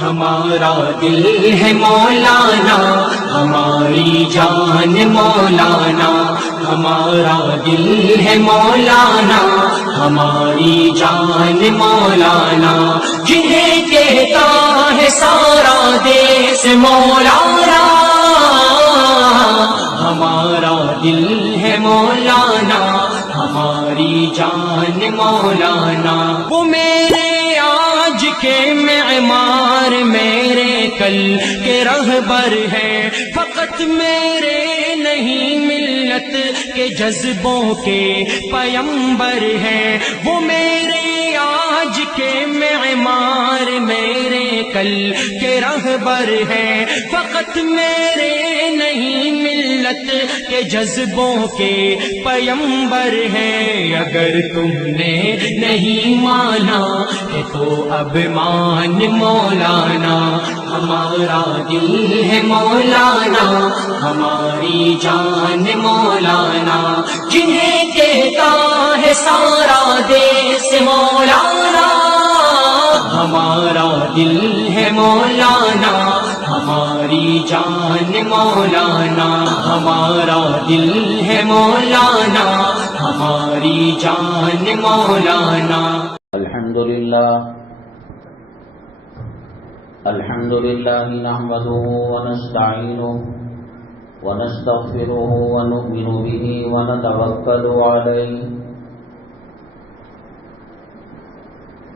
ہمارا دل ہے مولانا، ہماری جان مولانا، ہمارا دل ہے مولانا، ہماری جان مولانا، جنہیں کہتا ہے سارا دیس مولانا، ہمارا دل ہے مولانا، ہماری جان مولانا۔ وہ میرے آج کے معمار، میرے کل کے رہبر ہیں، فقط میرے نہیں ملت کے جذبوں کے پیمبر ہیں۔ وہ میرے آج کے معمار، میرے کل کے رہبر ہیں، فقط میرے نہیں ملت کے جذبوں کے پیمبر ہیں۔ اگر تم نے نہیں مانا کہ تو اب مان مولانا، ہمارا دل ہے مولانا، ہماری جان مولانا، جنہیں کہتا ہے سارا دیس مولانا، ہمارا دل ہے مولانا، ہماری جان مولانا، ہمارا دل ہے مولانا، ہماری جان مولانا۔ الحمدللہ نحمده ونستعینه ونستغفره ونؤمن به ونتوکل علیہ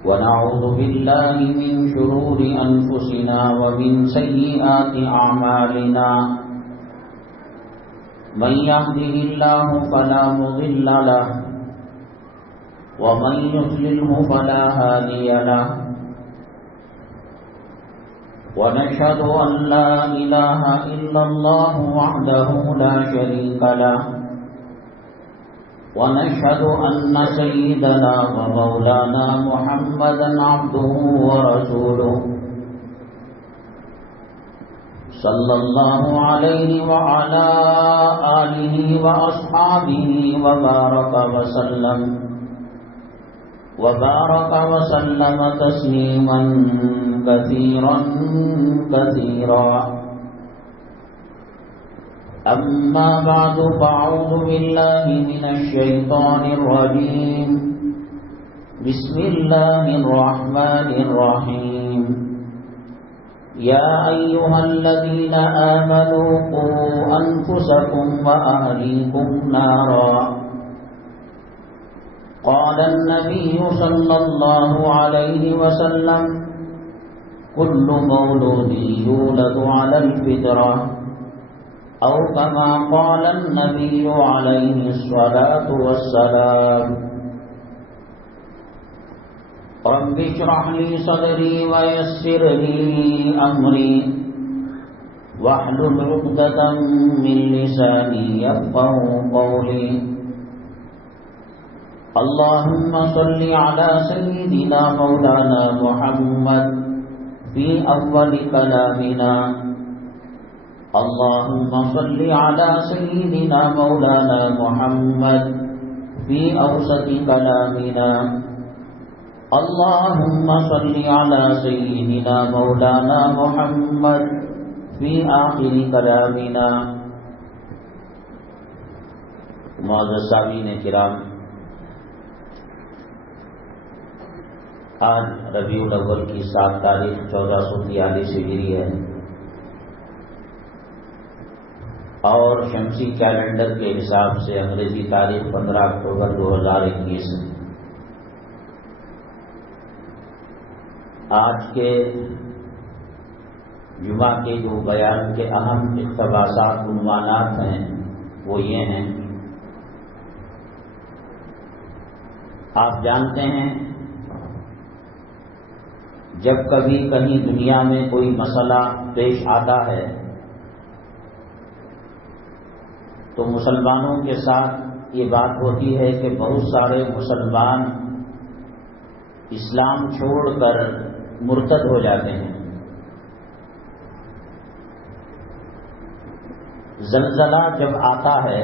ونعوذ باللہ من شرور انفسنا ومن سیئات اعمالنا، من يهده الله فلا مضل له ومن يضلله فلا هادي له، ونشهد أن لا إله إلا الله وحده لا شريك له، ونشهد أن سيدنا ومولانا محمدا عبده ورسوله صلى الله عليه وعلى آله وأصحابه وبارك وسلم تسليما كثيرا كثيرا، أما بعد، فأعوذ بالله من الشيطان الرجيم، بسم الله الرحمن الرحيم، يا أيها الذين آمنوا قوا أنفسكم وأهليكم نارا، قال النبي صلى الله عليه وسلم، كل مولود يولد على الفطرة، أو كما قال النبي عليه الصلاة والسلام۔ رب اشرح لي صدري ويسر لي أمري واحلل عقدة من لساني يفقهوا قولي، اللهم صل على سيدنا مولانا محمد في أول كلامنا، اللهم صل على سيدنا مولانا محمد في أوسط كلامنا، اللهم صل على سيدنا مولانا محمد في آخر كلامنا۔ معزز سامعین کرام، آج ربیع الاول کی 7 تاریخ 1443 ہجری ہے، اور شمسی کیلنڈر کے حساب سے انگریزی تاریخ 15 اکتوبر 2021 ہے۔ آج کے جمعہ کے جو بیان کے اہم اقتباسات عنوانات ہیں وہ یہ ہیں۔ آپ جانتے ہیں جب کبھی کہیں دنیا میں کوئی مسئلہ پیش آتا ہے تو مسلمانوں کے ساتھ یہ بات ہوتی ہے کہ بہت سارے مسلمان اسلام چھوڑ کر مرتد ہو جاتے ہیں۔ زلزلہ جب آتا ہے،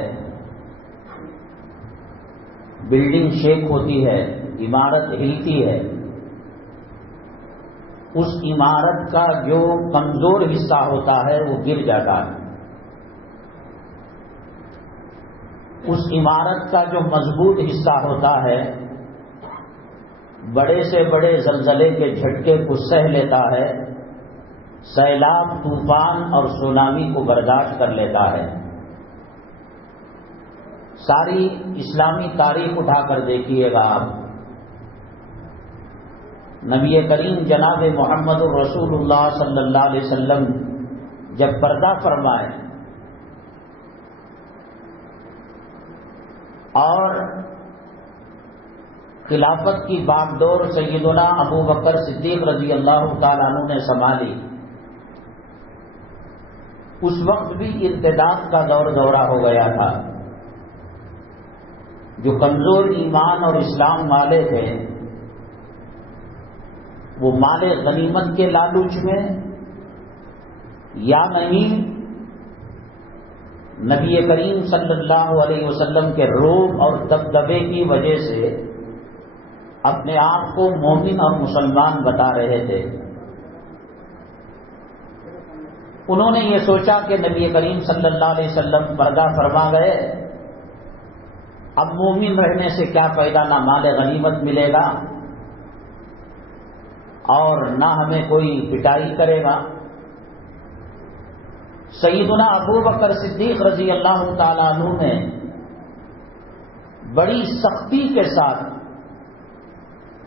بلڈنگ شیک ہوتی ہے، عمارت ہلتی ہے، اس عمارت کا جو کمزور حصہ ہوتا ہے وہ گر جاتا ہے، اس عمارت کا جو مضبوط حصہ ہوتا ہے بڑے سے بڑے زلزلے کے جھٹکے کو سہ لیتا ہے، سیلاب، طوفان اور سونامی کو برداشت کر لیتا ہے۔ ساری اسلامی تاریخ اٹھا کر دیکھیے گا آپ، نبی کریم جناب محمد رسول اللہ صلی اللہ علیہ وسلم جب پردہ فرمائے اور خلافت کی باغڈور سیدنا ابو بکر صدیق رضی اللہ تعالیٰ عنہ نے سنبھالی، اس وقت بھی ارتداد کا دورہ ہو گیا تھا۔ جو کمزور ایمان اور اسلام والے تھے وہ مال غنیمت کے لالچ میں یا نہیں نبی کریم صلی اللہ علیہ وسلم کے رعب اور دبدبے کی وجہ سے اپنے آپ کو مومن اور مسلمان بتا رہے تھے۔ انہوں نے یہ سوچا کہ نبی کریم صلی اللہ علیہ وسلم پردہ فرما گئے، اب مومن رہنے سے کیا فائدہ، نہ مال غنیمت ملے گا اور نہ ہمیں کوئی پٹائی کرے گا۔ سیدنا ابو بکر صدیق رضی اللہ تعالیٰ عنہ نے بڑی سختی کے ساتھ،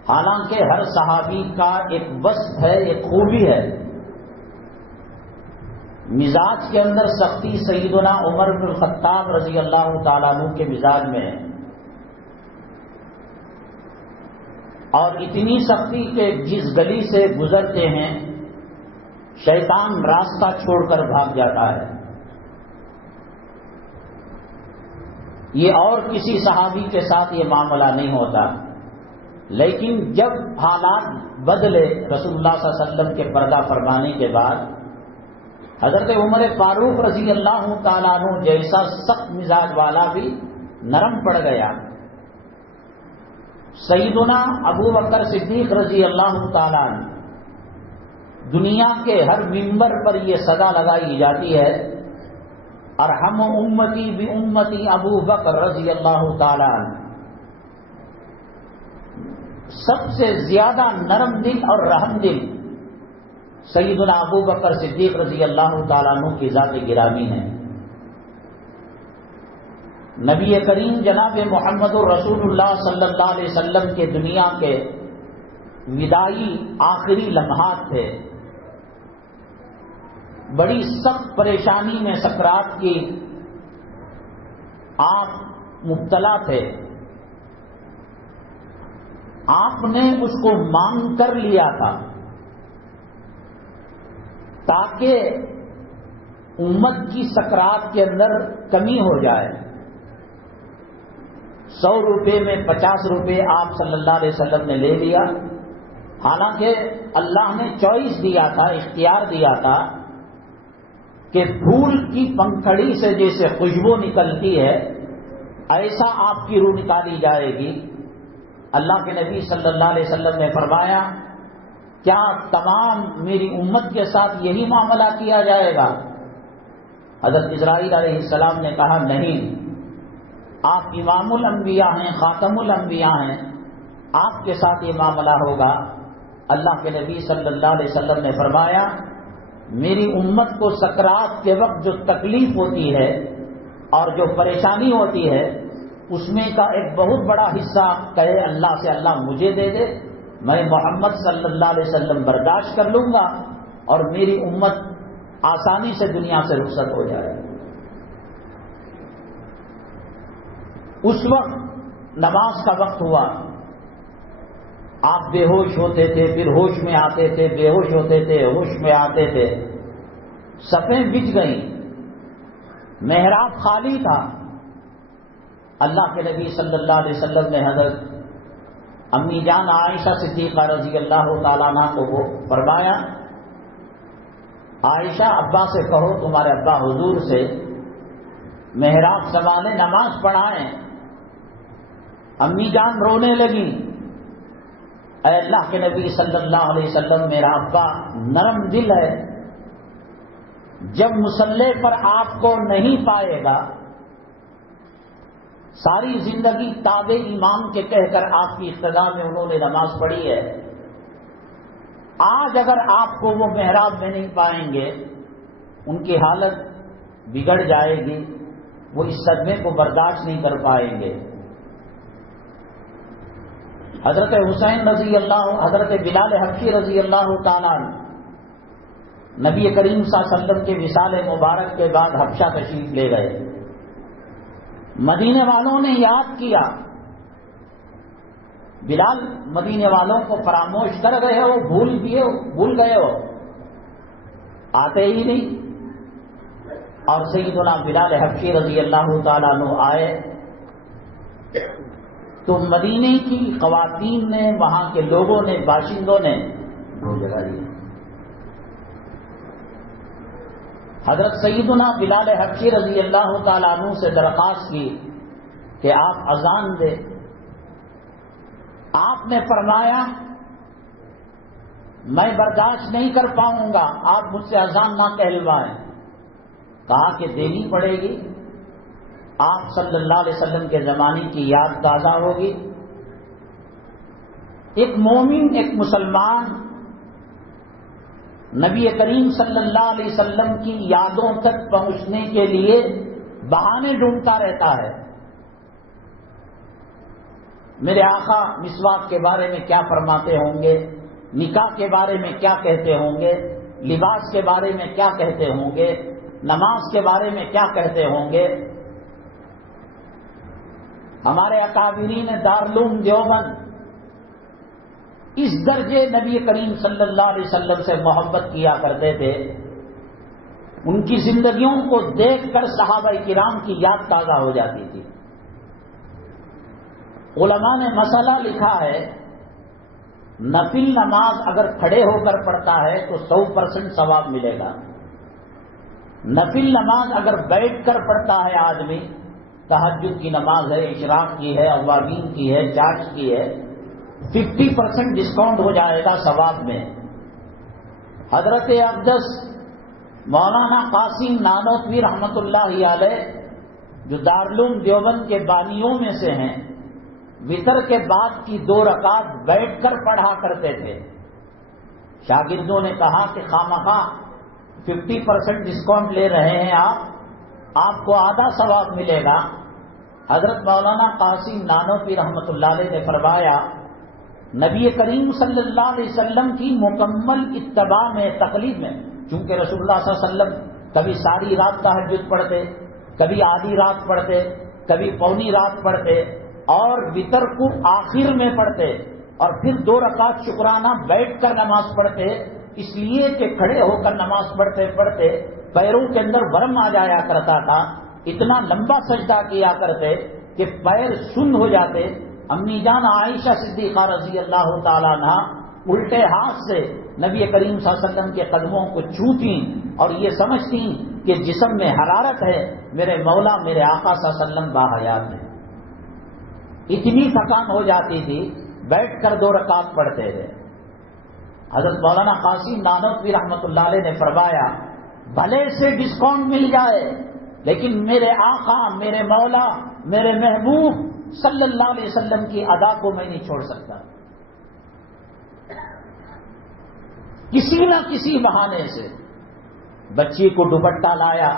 حالانکہ ہر صحابی کا ایک وصف ہے، ایک خوبی ہے، مزاج کے اندر سختی سیدنا عمر بن الخطاب رضی اللہ تعالیٰ عنہ کے مزاج میں ہے، اور اتنی سختی کہ جس گلی سے گزرتے ہیں شیطان راستہ چھوڑ کر بھاگ جاتا ہے۔ یہ اور کسی صحابی کے ساتھ یہ معاملہ نہیں ہوتا، لیکن جب حالات بدلے رسول اللہ صلی اللہ علیہ وسلم کے پردہ فرمانے کے بعد، حضرت عمر فاروق رضی اللہ تعالیٰ عنہ جیسا سخت مزاج والا بھی نرم پڑ گیا۔ سیدنا ابو بکر صدیق رضی اللہ تعالیٰ عنہ، دنیا کے ہر ممبر پر یہ صدا لگائی جاتی ہے، ارحم امتی بامتی ابو بکر رضی اللہ تعالیٰ عنہ، سب سے زیادہ نرم دل اور رحم دل سیدنا ابو بکر صدیق رضی اللہ تعالیٰ عنہ کی ذات گرامی ہے۔ نبی کریم جناب محمد رسول اللہ صلی اللہ علیہ وسلم کے دنیا کے وداعی آخری لمحات تھے، بڑی سخت پریشانی میں سکرات کی آپ مبتلا تھے، آپ نے اس کو مانگ کر لیا تھا تاکہ امت کی سکرات کے اندر کمی ہو جائے۔ 100 روپے میں 50 روپے آپ صلی اللہ علیہ وسلم نے لے لیا، حالانکہ اللہ نے چوائس دیا تھا، اختیار دیا تھا کہ پھول کی پنکھڑی سے جیسے خوشبو نکلتی ہے ایسا آپ کی روح نکالی جائے گی۔ اللہ کے نبی صلی اللہ علیہ وسلم نے فرمایا، کیا تمام میری امت کے ساتھ یہی معاملہ کیا جائے گا؟ حضرت اسرائیل علیہ السلام نے کہا نہیں، آپ امام الانبیاء ہیں، خاتم الانبیاء ہیں، آپ کے ساتھ یہ معاملہ ہوگا۔ اللہ کے نبی صلی اللہ علیہ وسلم نے فرمایا، میری امت کو سکرات کے وقت جو تکلیف ہوتی ہے اور جو پریشانی ہوتی ہے اس میں کا ایک بہت بڑا حصہ کہے اللہ سے، اللہ مجھے دے دے، میں محمد صلی اللہ علیہ وسلم برداشت کر لوں گا اور میری امت آسانی سے دنیا سے رخصت ہو جائے۔ اس وقت نماز کا وقت ہوا، آپ بے ہوش ہوتے تھے، پھر ہوش میں آتے تھے، بے ہوش ہوتے تھے، ہوش میں آتے تھے، صفیں بچ گئیں، محراب خالی تھا۔ اللہ کے نبی صلی اللہ علیہ وسلم نے حضرت امی جان عائشہ صدیقہ رضی اللہ تعالیٰ عنہ کو وہ فرمایا، عائشہ ابا سے کہو تمہارے ابا حضور سے محراب سنبھالیں، نماز پڑھائیں۔ امی جان رونے لگی، اے اللہ کے نبی صلی اللہ علیہ وسلم، میرا ابا نرم دل ہے، جب مصلی پر آپ کو نہیں پائے گا، ساری زندگی تابع امام کے کہہ کر آپ کی اقتداء میں انہوں نے نماز پڑھی ہے، آج اگر آپ کو وہ محراب میں نہیں پائیں گے ان کی حالت بگڑ جائے گی، وہ اس صدمے کو برداشت نہیں کر پائیں گے۔ حضرت حسین رضی اللہ، حضرت بلال حبشی رضی اللہ تعالیٰ نبی کریم صلی اللہ علیہ وسلم کے وصال مبارک کے بعد حبشہ تشریف لے گئے۔ مدینے والوں نے یاد کیا، بلال مدینے والوں کو فراموش کر گئے ہو، بھول گئے ہو، آتے ہی نہیں۔ اور سیدنا بلال حبشی رضی اللہ تعالیٰ عنہ آئے تو مدینے کی خواتین نے، وہاں کے لوگوں نے، باشندوں نے وہ جگہ دی۔ حضرت سیدنا بلال حبشی رضی اللہ تعالیٰ عنہ سے درخواست کی کہ آپ اذان دیں۔ آپ نے فرمایا میں برداشت نہیں کر پاؤں گا، آپ مجھ سے اذان نہ کہلوائیں۔ کہا کہ دینی پڑے گی، آپ صلی اللہ علیہ وسلم کے زمانے کی یاد تازہ ہوگی۔ ایک مومن، ایک مسلمان نبی کریم صلی اللہ علیہ وسلم کی یادوں تک پہنچنے کے لیے بہانے ڈھونڈتا رہتا ہے۔ میرے آقا مسواک کے بارے میں کیا فرماتے ہوں گے، نکاح کے بارے میں کیا کہتے ہوں گے، لباس کے بارے میں کیا کہتے ہوں گے، نماز کے بارے میں کیا کہتے ہوں گے۔ ہمارے اکابرین دارالعلوم دیوبند اس درجے نبی کریم صلی اللہ علیہ وسلم سے محبت کیا کرتے تھے، ان کی زندگیوں کو دیکھ کر صحابہ کرام کی یاد تازہ ہو جاتی تھی۔ علماء نے مسئلہ لکھا ہے، نفل نماز اگر کھڑے ہو کر پڑھتا ہے تو 100% ثواب ملے گا، نفل نماز اگر بیٹھ کر پڑھتا ہے آدمی، تہجد کی نماز ہے، اشراق کی ہے، اوابین کی ہے، چارج کی ہے، 50% ڈسکاؤنٹ ہو جائے گا ثواب میں۔ حضرت اقدس مولانا قاسم نانوتوی رحمت اللہ علیہ جو دارالعلوم دیوبند کے بانیوں میں سے ہیں، وطر کے بعد کی 2 رکعت بیٹھ کر پڑھا کرتے تھے۔ شاگردوں نے کہا کہ خامخواہ 50% ڈسکاؤنٹ لے رہے ہیں آپ کو آدھا ثواب ملے گا۔ حضرت مولانا قاسم نانوتوی رحمت اللہ علیہ نے فرمایا، نبی کریم صلی اللہ علیہ وسلم کی مکمل اتباع میں، تقلید میں، چونکہ رسول اللہ صلی اللہ علیہ وسلم کبھی ساری رات تہجد پڑھتے، کبھی آدھی رات پڑھتے، کبھی پونی رات پڑھتے، اور وطر کو آخر میں پڑھتے، اور پھر 2 رکعت شکرانہ بیٹھ کر نماز پڑھتے، اس لیے کہ کھڑے ہو کر نماز پڑھتے پڑھتے پیروں کے اندر ورم آ جایا کرتا تھا، اتنا لمبا سجدہ کیا کرتے کہ پیر سن ہو جاتے۔ امی جان عائشہ صدیقہ رضی اللہ تعالیٰ عنہ الٹے ہاتھ سے نبی کریم صلی اللہ علیہ وسلم کے قدموں کو چھوتیں اور یہ سمجھتیں کہ جسم میں حرارت ہے، میرے مولا میرے آقا صلی اللہ علیہ وسلم باحیات ہیں۔ اتنی تھکان ہو جاتی تھی، بیٹھ کر 2 رکعت پڑھتے تھے۔ حضرت مولانا قاسم نانوتوی رحمت اللہ علیہ نے فرمایا، بھلے سے ڈسکاؤنٹ مل جائے لیکن میرے آقا، میرے مولا، میرے محبوب صلی اللہ علیہ وسلم کی ادا کو میں نہیں چھوڑ سکتا۔ کسی نہ کسی بہانے سے بچی کو دوپٹہ لایا،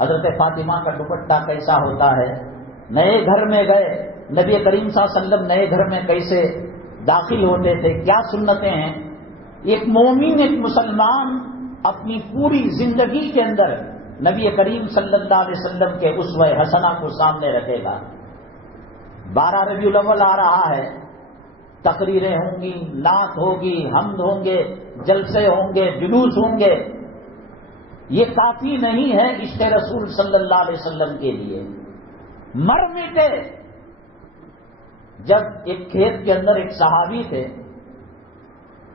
حضرت فاطمہ کا دوپٹہ کیسا ہوتا ہے، نئے گھر میں گئے، نبی کریم صلی اللہ علیہ وسلم نئے گھر میں کیسے داخل ہوتے تھے، کیا سنتیں ہیں۔ ایک مومن، ایک مسلمان اپنی پوری زندگی کے اندر نبی کریم صلی اللہ علیہ وسلم کے اسوہ حسنہ کو سامنے رکھے گا۔ 12 ربیع الاول آ رہا ہے، تقریریں ہوں گی، نعت ہوگی، حمد ہوں گے، جلسے ہوں گے، جلوس ہوں گے۔ یہ کافی نہیں ہے عشق رسول صلی اللہ علیہ وسلم کے لیے۔ مر مٹے۔ جب ایک کھیت کے اندر ایک صحابی تھے،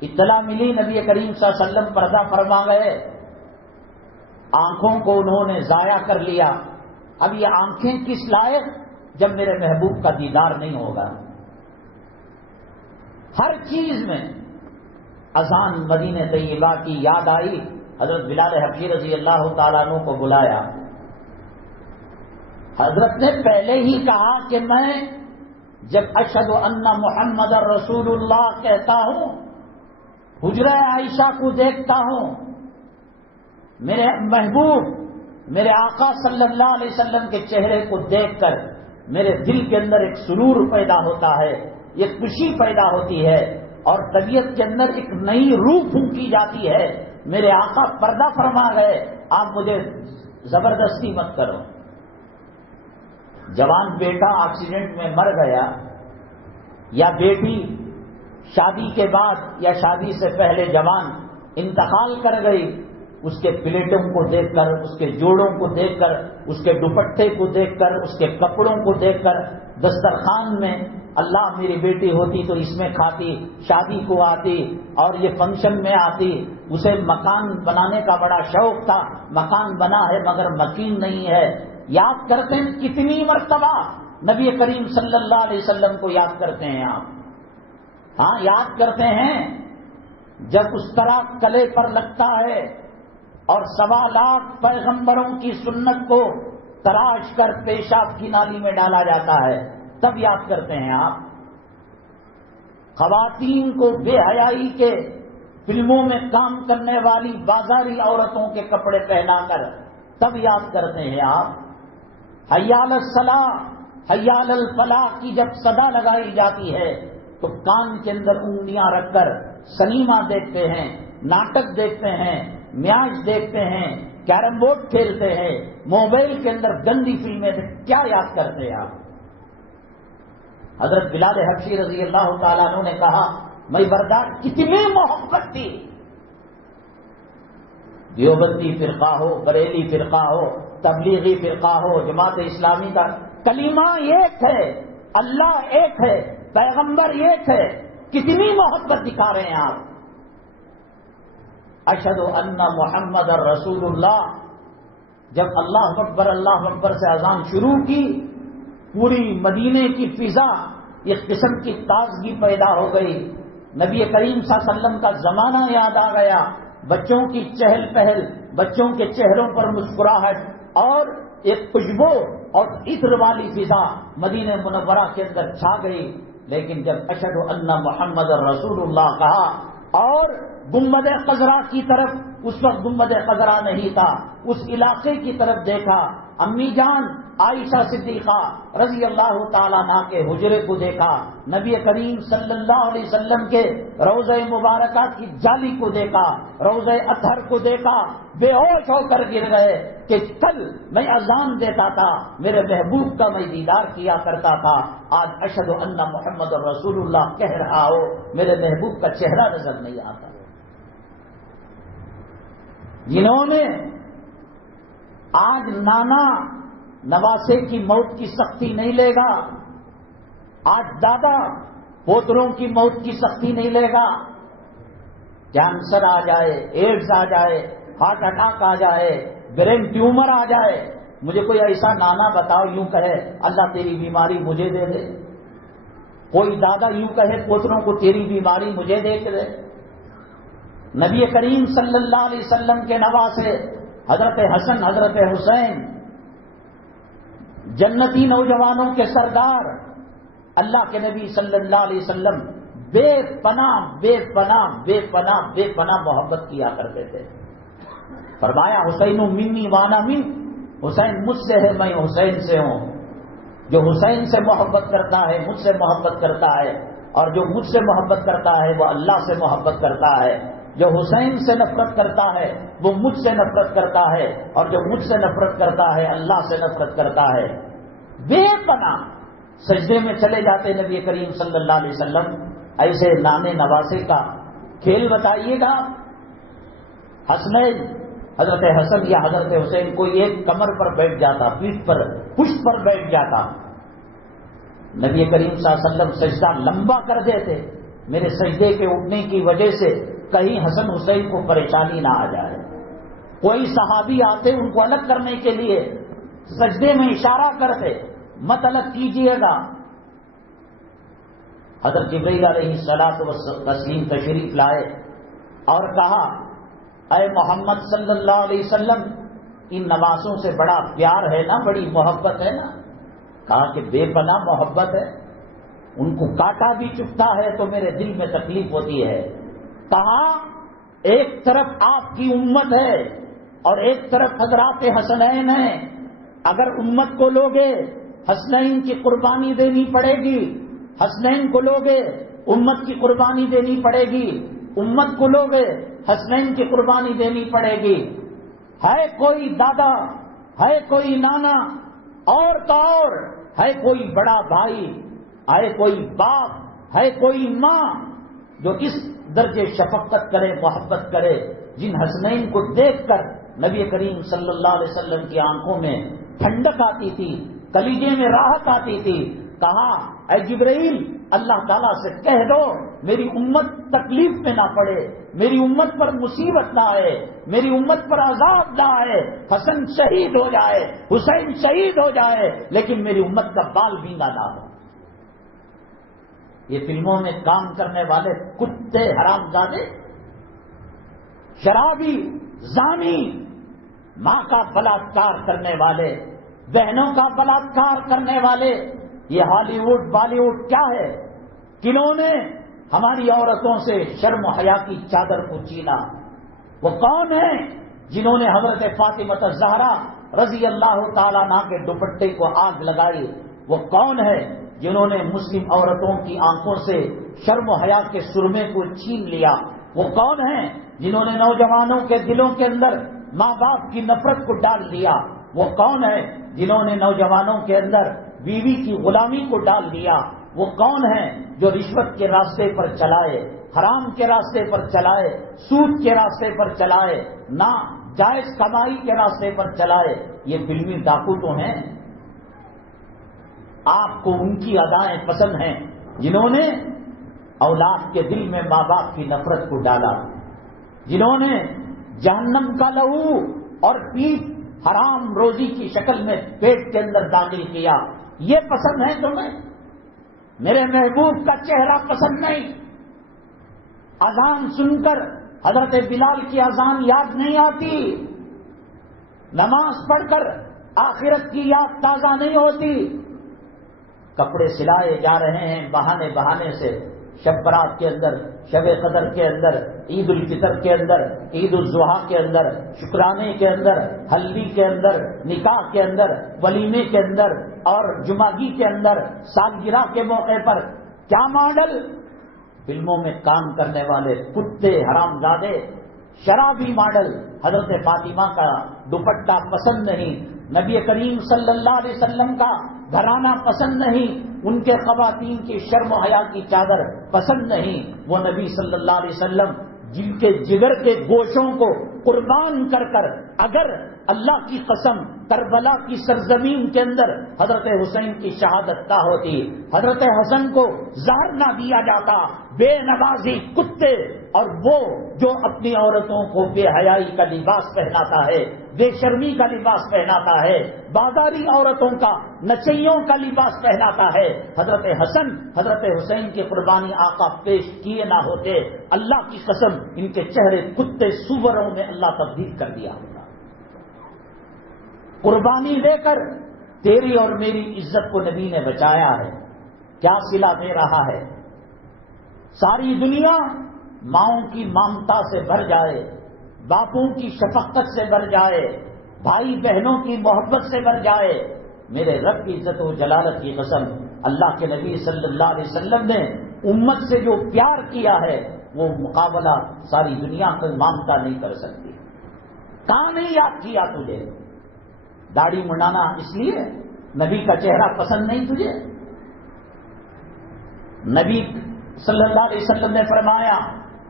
اطلاع ملی نبی کریم صلی اللہ علیہ وسلم پردہ فرما گئے، آنکھوں کو انہوں نے ضائع کر لیا۔ اب یہ آنکھیں کس لائق جب میرے محبوب کا دیدار نہیں ہوگا۔ ہر چیز میں اذان مدینہ طیبہ کی یاد آئی. حضرت بلال حبشی رضی اللہ تعالیٰ عنہ کو بلایا. حضرت نے پہلے ہی کہا کہ میں جب اشہد ان محمد رسول اللہ کہتا ہوں، حجرہ عائشہ کو دیکھتا ہوں، میرے محبوب میرے آقا صلی اللہ علیہ وسلم کے چہرے کو دیکھ کر میرے دل کے اندر ایک سرور پیدا ہوتا ہے، ایک خوشی پیدا ہوتی ہے، اور طبیعت کے اندر ایک نئی روح پھونکی جاتی ہے. میرے آقا پردہ فرما گئے، آپ مجھے زبردستی مت کرو. جوان بیٹا ایکسیڈنٹ میں مر گیا یا بیٹی شادی کے بعد یا شادی سے پہلے جوان انتقال کر گئی، اس کے پلیٹوں کو دیکھ کر، اس کے جوڑوں کو دیکھ کر، اس کے دوپٹے کو دیکھ کر، اس کے کپڑوں کو دیکھ کر دسترخوان میں اللہ میری بیٹی ہوتی تو اس میں کھاتی، شادی کو آتی اور یہ فنکشن میں آتی. اسے مکان بنانے کا بڑا شوق تھا، مکان بنا ہے مگر مکین نہیں ہے. یاد کرتے ہیں کتنی مرتبہ نبی کریم صلی اللہ علیہ وسلم کو یاد کرتے ہیں آپ؟ ہاں یاد کرتے ہیں. جب اس طرح کلے پر لگتا ہے اور 1.25 لاکھ پیغمبروں کی سنت کو تراش کر پیشاب کی نالی میں ڈالا جاتا ہے، تب یاد کرتے ہیں آپ. خواتین کو بے حیائی کے فلموں میں کام کرنے والی بازاری عورتوں کے کپڑے پہنا کر تب یاد کرتے ہیں آپ. حی علی الصلاۃ حی علی الفلاح کی جب صدا لگائی جاتی ہے تو کان کے اندر انگلیاں رکھ کر سنیما دیکھتے ہیں، ناٹک دیکھتے ہیں، میاج دیکھتے ہیں، کیرم بورڈ کھیلتے ہیں، موبائل کے اندر گندی فلمیں کیا یاد کرتے ہیں آپ؟ حضرت بلال حبشی رضی اللہ تعالیٰ عنہ نے کہا میں برداشت کتنی محبت تھی. دیوبندی فرقہ ہو، بریلی فرقہ ہو، تبلیغی فرقہ ہو، جماعت اسلامی کا کلمہ ایک ہے، اللہ ایک ہے، پیغمبر ایک ہے، کتنی محبت دکھا رہے ہیں آپ. اشہد ان محمد رسول اللہ. جب اللہ اکبر سے اذان شروع کی، پوری مدینے کی فضا ایک قسم کی تازگی پیدا ہو گئی. نبی کریم صلی اللہ علیہ وسلم کا زمانہ یاد آ گیا، بچوں کی چہل پہل، بچوں کے چہروں پر مسکراہٹ اور ایک خوشبو اور عطر والی فضا مدینہ منورہ کے اندر چھا گئی. لیکن جب اشہد ان محمد رسول اللہ کہا اور گنبد خضرا کی طرف، اس وقت گنبد خضرا نہیں تھا، اس علاقے کی طرف دیکھا، امی جان عائشہ صدیقہ رضی اللہ تعالیٰ عنہ کے حجرے کو دیکھا، نبی کریم صلی اللہ علیہ وسلم کے روضہ مبارکہ کی جالی کو دیکھا، روضہ اطہر کو دیکھا، بے ہوش ہو کر گر گئے کہ کل میں اذان دیتا تھا، میرے محبوب کا میں دیدار کیا کرتا تھا، آج اشہد ان محمد رسول اللہ کہہ رہا ہو، میرے محبوب کا چہرہ نظر نہیں آتا. جنہوں نے آج نانا نواسے کی موت کی سختی نہیں لے گا، آج دادا پوتروں کی موت کی سختی نہیں لے گا. کینسر آ جائے، ایڈز آ جائے، ہارٹ اٹیک آ جائے، برین ٹیومر آ جائے، مجھے کوئی ایسا نانا بتاؤ یوں کہے اللہ تیری بیماری مجھے دے دے. کوئی دادا یوں کہے پوتروں کو تیری بیماری مجھے دے کے دے. نبی کریم صلی اللہ علیہ وسلم کے نواسے حضرت حسن، حضرت حسین، جنتی نوجوانوں کے سردار، اللہ کے نبی صلی اللہ علیہ وسلم بے پناہ بے پناہ بے پناہ بے پناہ محبت کیا کرتے تھے. فرمایا حسین منی وانا من، حسین مجھ سے ہے میں حسین سے ہوں. جو حسین سے محبت کرتا ہے مجھ سے محبت کرتا ہے، اور جو مجھ سے محبت کرتا ہے وہ اللہ سے محبت کرتا ہے. جو حسین سے نفرت کرتا ہے وہ مجھ سے نفرت کرتا ہے، اور جو مجھ سے نفرت کرتا ہے اللہ سے نفرت کرتا ہے. بے پناہ سجدے میں چلے جاتے نبی کریم صلی اللہ علیہ وسلم. ایسے نانے نواسے کا کھیل بتائیے گا. حسنین، حضرت حسن یا حضرت حسین کوئی ایک کمر پر بیٹھ جاتا، پیٹھ پر، پشت پر بیٹھ جاتا، نبی کریم صلی اللہ علیہ وسلم سجدہ لمبا کر دیتے. میرے سجدے کے اٹھنے کی وجہ سے کہیں حسن حسین کو پریشانی نہ آ جائے. کوئی صحابی آتے ان کو الگ کرنے کے لیے سجدے میں اشارہ کرتے، مت الگ کیجیے گا. حضرت جبرائیل علیہ الصلوۃ والتسلیم تشریف لائے اور کہا اے محمد صلی اللہ علیہ وسلم ان نمازوں سے بڑا پیار ہے نا، بڑی محبت ہے نا؟ کہا کہ بے پناہ محبت ہے، ان کو کاٹا بھی چبھتا ہے تو میرے دل میں تکلیف ہوتی ہے۔ کہا ایک طرف آپ کی امت ہے اور ایک طرف حضرات حسنین ہیں، اگر امت کو لوگے حسنین کی قربانی دینی پڑے گی، حسنین کو لوگے امت کی قربانی دینی پڑے گی، امت کو لوگے حسنین کی قربانی دینی پڑے گی۔ ہے کوئی دادا، ہے کوئی نانا، اور تو اور ہے کوئی بڑا بھائی، ہے کوئی باپ، ہے کوئی ماں جو اس درجے شفقت کرے، محبت کرے، جن حسنین کو دیکھ کر نبی کریم صلی اللہ علیہ وسلم کی آنکھوں میں ٹھنڈک آتی تھی، کلیجے میں راحت آتی تھی۔ کہا اے جبرائیل اللہ تعالیٰ سے کہہ دو میری امت تکلیف میں نہ پڑے، میری امت پر مصیبت نہ آئے، میری امت پر عذاب نہ آئے، حسن شہید ہو جائے، حسین شہید ہو جائے، لیکن میری امت کا بال بینگا نہ ہو۔ یہ فلموں میں کام کرنے والے کتے حرامزادے، شرابی، زانی، ماں کا بلاత్కాر کرنے والے، بہنوں کا بلاత్కాر کرنے والے، یہ ہالی ووڈ بالی ووڈ کیا ہے؟ کنہوں نے ہماری عورتوں سے شرم و حیا کی چادر کو چھینا؟ وہ کون ہیں جنہوں نے حضرت فاطمہ الزہرا رضی اللہ تعالیٰ عنہا کے دوپٹے کو آگ لگائی؟ وہ کون ہے جنہوں نے مسلم عورتوں کی آنکھوں سے شرم و حیا کے سرمے کو چھین لیا؟ وہ کون ہیں جنہوں نے نوجوانوں کے دلوں کے اندر ماں باپ کی نفرت کو ڈال دیا؟ وہ کون ہے جنہوں نے نوجوانوں کے اندر بیوی کی غلامی کو ڈال دیا؟ وہ کون ہیں جو رشوت کے راستے پر چلائے، حرام کے راستے پر چلائے، سود کے راستے پر چلائے، نہ جائز کمائی کے راستے پر چلائے؟ یہ فلمی ڈاکو تو ہیں۔ آپ کو ان کی ادائیں پسند ہیں جنہوں نے اولاد کے دل میں ماں باپ کی نفرت کو ڈالا، جنہوں نے جہنم کا لہو اور پیپ حرام روزی کی شکل میں پیٹ کے اندر داخل کیا، یہ پسند ہے تمہیں؟ میرے محبوب کا چہرہ پسند نہیں؟ اذان سن کر حضرت بلال کی اذان یاد نہیں آتی؟ نماز پڑھ کر آخرت کی یاد تازہ نہیں ہوتی؟ کپڑے سلائے جا رہے ہیں بہانے بہانے سے، شب برات کے اندر، شب قدر کے اندر، عید الفطر کے اندر، عید الاضحیٰ کے اندر، شکرانے کے اندر، ہلدی کے اندر، نکاح کے اندر، ولیمے کے اندر اور جمعگی کے اندر، سالگرہ کے موقع پر کیا ماڈل؟ فلموں میں کام کرنے والے کتے حرامزادے، شرابی ماڈل۔ حضرت فاطمہ کا دوپٹہ پسند نہیں، نبی کریم صلی اللہ علیہ وسلم کا گھرانہ پسند نہیں، ان کے خواتین کی شرم و حیا کی چادر پسند نہیں۔ وہ نبی صلی اللہ علیہ وسلم جن کے جگر کے گوشوں کو قربان کر کر اگر اللہ کی قسم کربلا کی سرزمین کے اندر حضرت حسین کی شہادت نہ ہوتی، حضرت حسن کو زہر نہ دیا جاتا، بے نمازی کتے اور وہ جو اپنی عورتوں کو بے حیائی کا لباس پہناتا ہے، بے شرمی کا لباس پہناتا ہے، بازاری عورتوں کا نچیوں کا لباس پہناتا ہے، حضرت حسن حضرت حسین کی قربانی آقا پیش کیے نہ ہوتے، اللہ کی قسم ان کے چہرے کتے سوروں میں اللہ تبدیل کر دیا ہوتا۔ قربانی دے کر تیری اور میری عزت کو نبی نے بچایا ہے، کیا صلہ دے رہا ہے؟ ساری دنیا ماؤں کی ممتا سے بھر جائے، باپوں کی شفقت سے بھر جائے، بھائی بہنوں کی محبت سے بھر جائے، میرے رب کی عزت و جلالت کی قسم اللہ کے نبی صلی اللہ علیہ وسلم نے امت سے جو پیار کیا ہے وہ مقابلہ ساری دنیا کو مانتا نہیں کر سکتی۔ کہاں نہیں یاد کیا تجھے؟ داڑھی منڈانا اس لیے نبی کا چہرہ پسند نہیں تجھے؟ نبی صلی اللہ علیہ وسلم نے فرمایا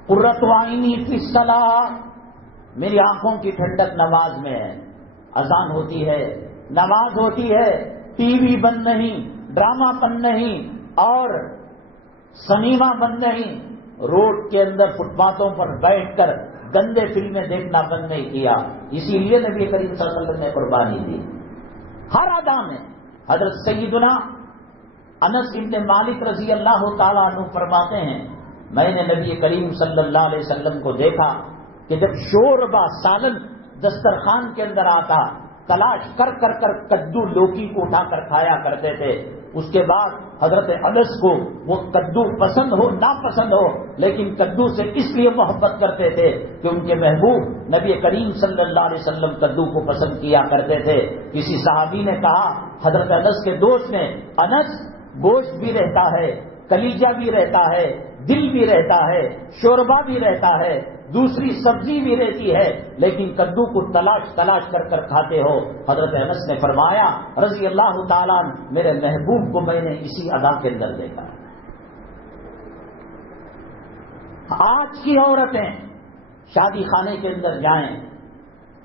قرۃ عینی فی الصلاۃ، میری آنکھوں کی ٹھنڈک نماز میں ہے۔ اذان ہوتی ہے، نماز ہوتی ہے، ٹی وی بند نہیں، ڈرامہ بند نہیں اور سنیما بند نہیں، روڈ کے اندر فٹ پاتھوں پر بیٹھ کر گندے فلمیں دیکھنا بند نہیں کیا، اسی لیے نبی کریم صلی اللہ علیہ وسلم نے قربانی دی۔ ہر ادا میں حضرت سیدنا انس بن مالک رضی اللہ تعالیٰ عنہ فرماتے ہیں میں نے نبی کریم صلی اللہ علیہ وسلم کو دیکھا کہ جب شوربا سالن دسترخوان کے اندر آتا تلاش کر کر کر کدو لوکی کو اٹھا کر کھایا کرتے تھے. اس کے بعد حضرت انس کو وہ کدو پسند ہو ناپسند ہو لیکن کدو سے اس لیے محبت کرتے تھے کہ ان کے محبوب نبی کریم صلی اللہ علیہ وسلم کدو کو پسند کیا کرتے تھے. کسی صحابی نے کہا حضرت انس کے دوست نے انس گوشت بھی رہتا ہے کلیجہ بھی رہتا ہے دل بھی رہتا ہے شوربا بھی رہتا ہے دوسری سبزی بھی رہتی ہے لیکن کدو کو تلاش کر کر کھاتے ہو. حضرت انس نے فرمایا رضی اللہ تعالیٰ میرے محبوب کو میں نے اسی ادا کے اندر دیکھا. آج کی عورتیں شادی خانے کے اندر جائیں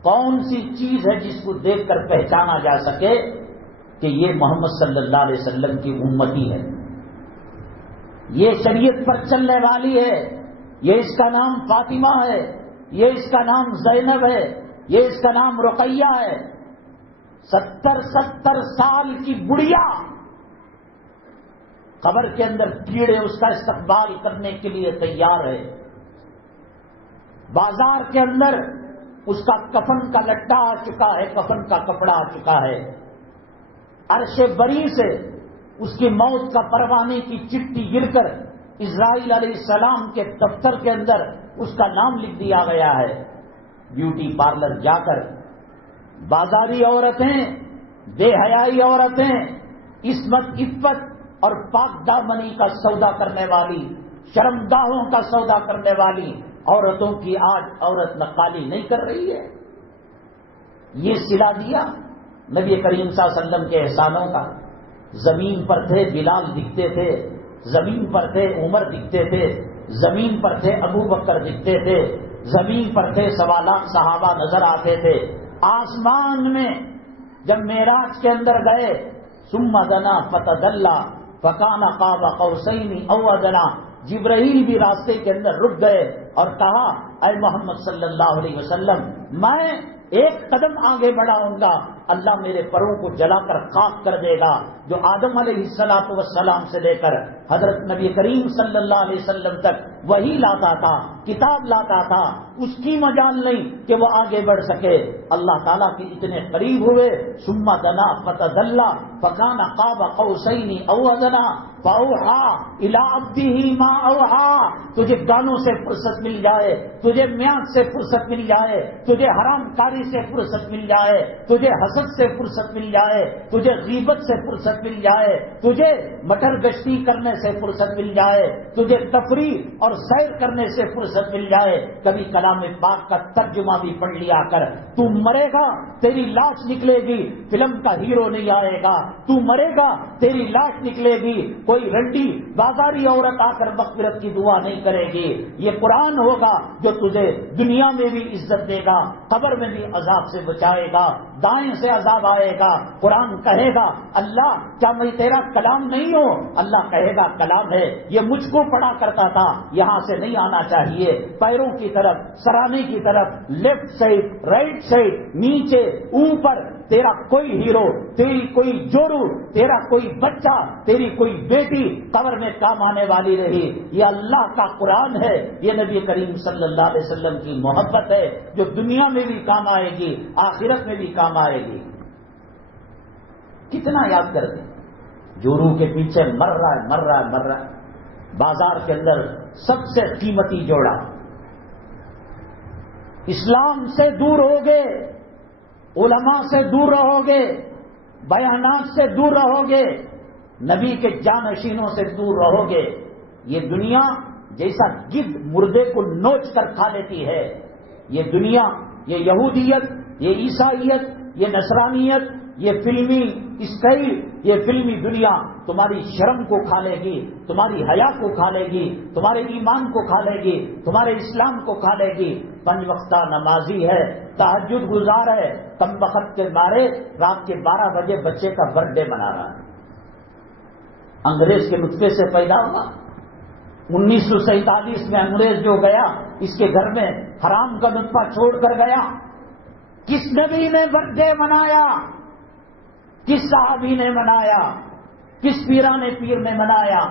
کون سی چیز ہے جس کو دیکھ کر پہچانا جا سکے کہ یہ محمد صلی اللہ علیہ وسلم کی امتی ہے, یہ شریعت پر چلنے والی ہے, یہ اس کا نام فاطمہ ہے, یہ اس کا نام زینب ہے, یہ اس کا نام رقیہ ہے. 70 سال کی بڑھیا قبر کے اندر کیڑے اس کا استقبال کرنے کے لیے تیار ہے. بازار کے اندر اس کا کفن کا لٹا آ چکا ہے, کفن کا کپڑا آ چکا ہے. عرش بری سے اس کی موت کا پروانے کی چٹھی گر کر اسرائیل علیہ السلام کے دفتر کے اندر اس کا نام لکھ دیا گیا ہے. بیوٹی پارلر جا کر بازاری عورتیں, بے حیائی عورتیں, عصمت عفت اور پاک دامنی کا سودا کرنے والی, شرمگاہوں کا سودا کرنے والی عورتوں کی آج عورت نقالی نہیں کر رہی ہے. یہ صلہ دیا نبی کریم صلی اللہ علیہ وسلم کے احسانوں کا. زمین پر تھے بلال دکھتے تھے, زمین پر تھے عمر دکھتے تھے, زمین پر تھے ابو بکر دکھتے تھے, زمین پر تھے 1.25 لاکھ صحابہ نظر آتے تھے. آسمان میں جب معراج کے اندر گئے ثم دنا فتدلی فکان قاب قوسین او ادنی, جبرائیل بھی راستے کے اندر رک گئے اور کہا اے محمد صلی اللہ علیہ وسلم میں ایک قدم آگے بڑھاؤں گا اللہ میرے پروں کو جلا کر خاک کر دے گا. جو آدم علیہ السلام سے لے کر حضرت نبی کریم صلی اللہ علیہ وسلم تک وہی لاتا تھا, کتاب لاتا تھا, اس کی مجال نہیں کہ وہ آگے بڑھ سکے. اللہ تعالیٰ کے اتنے قریب ہوئے. ثم دنا فتدلی فکان قاب قوسین او ادنی فاوحی الی عبدہ ما اوحی. تجھے گانوں سے فرصت مل جائے, تجھے میاد سے فرصت مل جائے, تجھے حرام کاری سے فرصت مل جائے, تجھے حسد سے فرصت مل جائے, تجھے غیبت سے فرصت مل جائے, تجھے مٹر گشتی کرنے سے فرصت مل جائے, تجھے تفریح اور سیر کرنے سے فرصت مل جائے. کبھی کلام پاک کا ترجمہ بھی پڑھ لیا کر. تو مرے گا تیری لاش نکلے گی, فلم کا ہیرو نہیں آئے گا. تو مرے گا تیری لاش نکلے گی, کوئی رنڈی بازاری عورت آ کر مغفرت کی دعا نہیں کرے گی. یہ قرآن ہوگا جو تجھے دنیا میں بھی عزت دے گا, قبر میں بھی عذاب سے بچائے گا, دائیں سے عذاب آئے گا. قرآن کہے گا اللہ کیا میں تیرا کلام نہیں ہوں؟ اللہ کہے گا کلام ہے. یہ مجھ کو پڑھا کرتا تھا, یہاں سے نہیں آنا چاہیے. پیروں کی طرف, سرانے کی طرف, لیفٹ سائڈ, رائٹ سائڈ, نیچے, اوپر. تیرا کوئی ہیرو, تیری کوئی جورو, تیرا کوئی بچہ, تیری کوئی بیٹی قبر میں کام آنے والی رہی. یہ اللہ کا قرآن ہے, یہ نبی کریم صلی اللہ علیہ وسلم کی محبت ہے جو دنیا میں بھی کام آئے گی, آخرت میں بھی کام آئے گی. کتنا یاد کر دیں, جورو کے پیچھے مر رہا ہے. بازار کے اندر سب سے قیمتی جوڑا, اسلام سے دور ہو گے, علماء سے دور رہو گے, بیانات سے دور رہو گے, نبی کے جانشینوں سے دور رہو گے. یہ دنیا جیسا گدھ مردے کو نوچ کر کھا لیتی ہے. یہ دنیا, یہ یہودیت, یہ عیسائیت, یہ نصرانیت, یہ فلمی اسٹائل, یہ فلمی دنیا تمہاری شرم کو کھا لے گی, تمہاری حیا کو کھا لے گی, تمہارے ایمان کو کھا لے گی, تمہارے اسلام کو کھا لے گی. 5 وقتہ نمازی ہے, تہجد گزار ہے, کم وقت کے مارے رات کے 12 بجے بچے کا برتھ ڈے منا رہا ہے. انگریز کے نطفے سے پیدا ہوا. 1947 میں انگریز جو گیا اس کے گھر میں حرام کا نطفہ چھوڑ کر گیا. کس نبی نے برتھ ڈے منایا؟ کس صحابی نے منایا؟ کس پیران پیر نے منایا،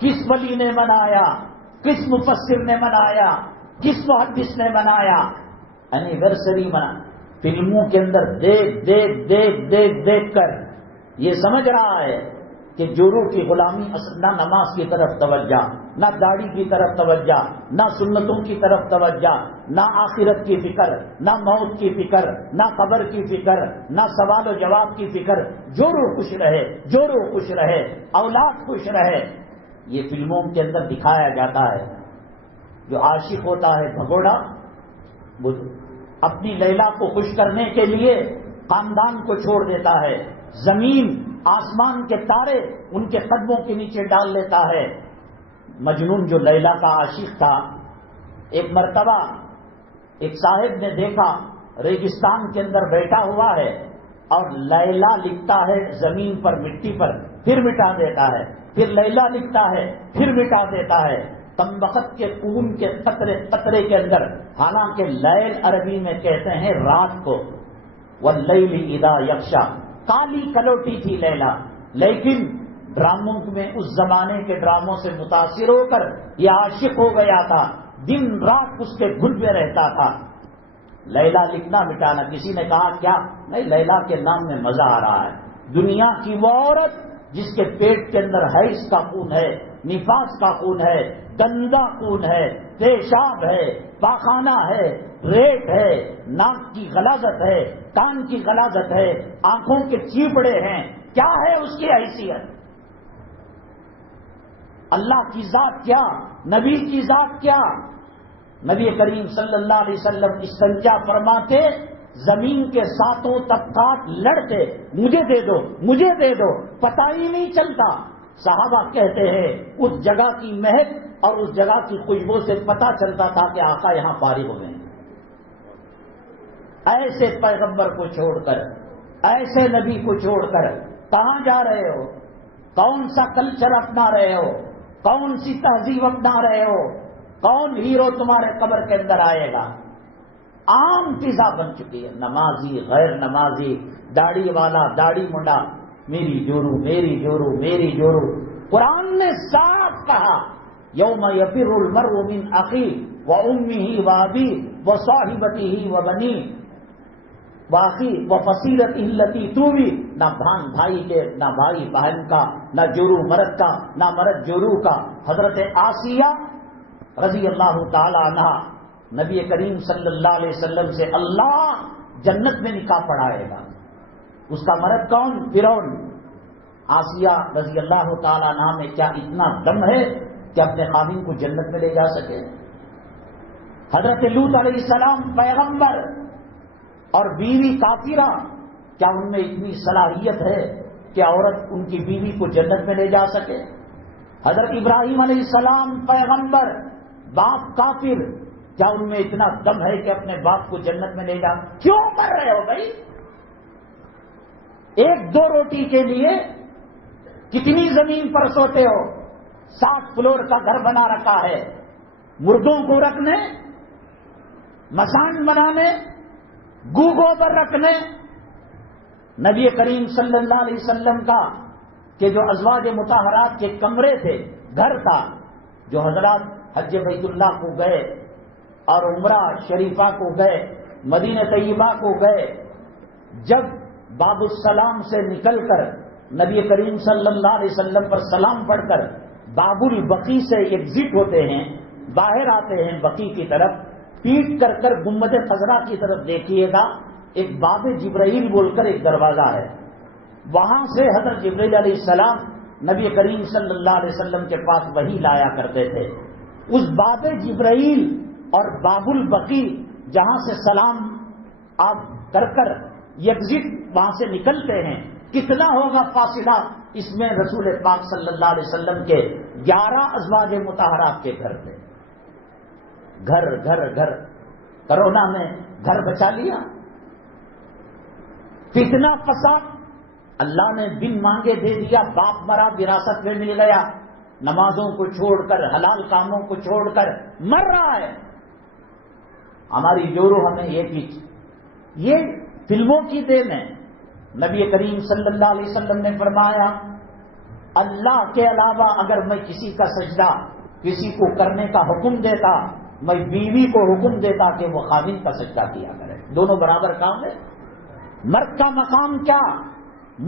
کس ولی نے منایا، کس مفسر نے منایا، کس محدث نے منایا، اینیورسری منا. فلموں کے اندر دیکھ کر یہ سمجھ رہا ہے کہ جورو کی غلامی نہ نماز کی طرف توجہ، نہ داڑھی کی طرف توجہ، نہ سنتوں کی طرف توجہ، نہ آخرت کی فکر، نہ موت کی فکر، نہ قبر کی فکر، نہ سوال و جواب کی فکر. جورو خوش رہے، جورو خوش رہے، اولاد خوش رہے. یہ فلموں کے اندر دکھایا جاتا ہے. جو عاشق ہوتا ہے بھگوڑا، وہ اپنی لیلا کو خوش کرنے کے لیے خاندان کو چھوڑ دیتا ہے، زمین آسمان کے تارے ان کے قدموں کے نیچے ڈال لیتا ہے. مجنون جو لیلا کا عاشق تھا، ایک مرتبہ ایک صاحب نے دیکھا ریگستان کے اندر بیٹھا ہوا ہے اور لیلا لکھتا ہے زمین پر، مٹی پر، پھر مٹا دیتا ہے، پھر لیلا لکھتا ہے، پھر مٹا دیتا ہے. کم وقت کے خون کے قطرے کے اندر، حالانکہ لیل عربی میں کہتے ہیں رات کو، واللیل اذا یغشا، کالی کلوٹی تھی لیلا، لیکن ڈراموں میں، اس زمانے کے ڈراموں سے متاثر ہو کر یہ عاشق ہو گیا تھا، دن رات اس کے گھن میں رہتا تھا. لیلا لکھنا مٹانا. کسی نے کہا کیا؟ نہیں، لیلا کے نام میں مزہ آ رہا ہے. دنیا کی وہ عورت جس کے پیٹ کے اندر حیض کا خون ہے، نفاس کا خون ہے، گندا خون ہے، پیشاب ہے، پاخانہ ہے، ریٹ ہے، ناک کی غلاظت ہے، کان کی غلاظت ہے، آنکھوں کے چیپڑے ہیں، کیا ہے اس کی حیثیت؟ اللہ کی ذات کیا، نبی کی ذات کیا؟ نبی کریم صلی اللہ علیہ وسلم استنجا فرماتے، زمین کے ساتوں طبقات لڑتے، مجھے دے دو، مجھے دے دو، پتہ ہی نہیں چلتا. صحابہ کہتے ہیں اس جگہ کی مہک اور اس جگہ کی خوشبو سے پتہ چلتا تھا کہ آقا یہاں فارغ ہو گئے. ایسے پیغمبر کو چھوڑ کر، ایسے نبی کو چھوڑ کر کہاں جا رہے ہو؟ کون سا کلچر اپنا رہے ہو؟ کون سی تہذیب اپنا رہے ہو؟ کون ہیرو تمہارے قبر کے اندر آئے گا؟ عام فضا بن چکی ہے. نمازی، غیر نمازی، داڑھی والا، داڑھی منڈا، میری جورو، میری جورو، میری جورو. قرآن نے صاف کہا، یوم یفر المرء من اخیہ وامہ وابیہ وصاحبتہ وبنیہ واخی وفصیلتہ التی تؤویہ. نہ بھائی کے، نہ بھائی بہن کا، نہ جورو مرد کا، نہ مرد جورو کا. حضرت آسیہ رضی اللہ تعالی عنہا، نبی کریم صلی اللہ علیہ وسلم سے اللہ جنت میں نکاح پڑھائے گا. اس کا مرد کون؟ فرعون. آسیہ رضی اللہ تعالی عنہا میں کیا اتنا دم ہے کہ اپنے خاوند کو جنت میں لے جا سکے؟ حضرت لوط علیہ السلام پیغمبر اور بیوی کافرہ، کیا ان میں اتنی صلاحیت ہے کہ عورت ان کی بیوی کو جنت میں لے جا سکے؟ حضرت ابراہیم علیہ السلام پیغمبر، باپ کافر، کیا ان میں اتنا دم ہے کہ اپنے باپ کو جنت میں لے جا؟ کیوں مر رہے ہو بھائی؟ ایک دو روٹی کے لیے کتنی زمین پر سوتے ہو؟ 7 فلور کا گھر بنا رکھا ہے، مردوں کو رکھنے، مسان بنانے، گوبر رکھنے. نبی کریم صلی اللہ علیہ وسلم کا کہ جو ازواج مطہرات کے کمرے تھے، گھر تھا، جو حضرات حج بیت اللہ کو گئے اور عمرہ شریفہ کو گئے، مدینہ طیبہ کو گئے، جب باب السلام سے نکل کر نبی کریم صلی اللہ علیہ وسلم پر سلام پڑھ کر باب البقیع سے ایگزٹ ہوتے ہیں، باہر آتے ہیں بقیع کی طرف، پیٹ کر کر گنبد خضرا کی طرف دیکھیے گا، ایک باب جبرائیل بول کر ایک دروازہ ہے، وہاں سے حضرت جبرائیل علیہ السلام نبی کریم صلی اللہ علیہ وسلم کے پاس وحی لایا کرتے تھے. اس باب جبرائیل اور باب البقیع جہاں سے سلام آپ کر کر ایگزٹ وہاں سے نکلتے ہیں، کتنا ہوگا فاصلہ؟ اس میں رسول پاک صلی اللہ علیہ وسلم کے 11 ازواج مطہرات کے گھر تھے. گھر گھر گھر. کرونا میں گھر بچا لیا. کتنا فساد، اللہ نے بن مانگے دے دیا، باپ مرا وراثت میں مل گیا، نمازوں کو چھوڑ کر، حلال کاموں کو چھوڑ کر مر رہا ہے. ہماری جورو ہمیں یہ فلموں کی دین ہے. نبی کریم صلی اللہ علیہ وسلم نے فرمایا، اللہ کے علاوہ اگر میں کسی کا سجدہ کسی کو کرنے کا حکم دیتا، میں بیوی کو حکم دیتا کہ وہ خاوند کا سجدہ کیا کرے، دونوں برابر کام ہے۔ مرد کا مقام کیا؟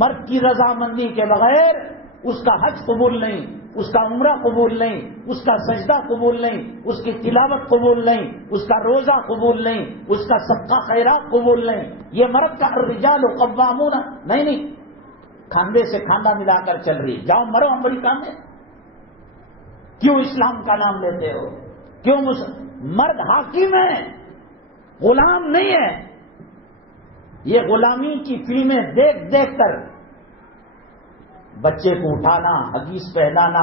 مرد کی رضامندی کے بغیر اس کا حج قبول نہیں، اس کا عمرہ قبول نہیں، اس کا سجدہ قبول نہیں، اس کی تلاوت قبول نہیں، اس کا روزہ قبول نہیں، اس کا صدقہ خیرات قبول نہیں۔ یہ مرد کا الرجال قوامون نہیں، کھاندے سے کھاندہ ملا کر چل رہی، جاؤ مرو امریکہ میں۔ کیوں اسلام کا نام لیتے ہو؟ کیوں مرد حاکم ہے، غلام نہیں ہے؟ یہ غلامی کی فلمیں دیکھ دیکھ کر بچے کو اٹھانا، حدیث پہنانا،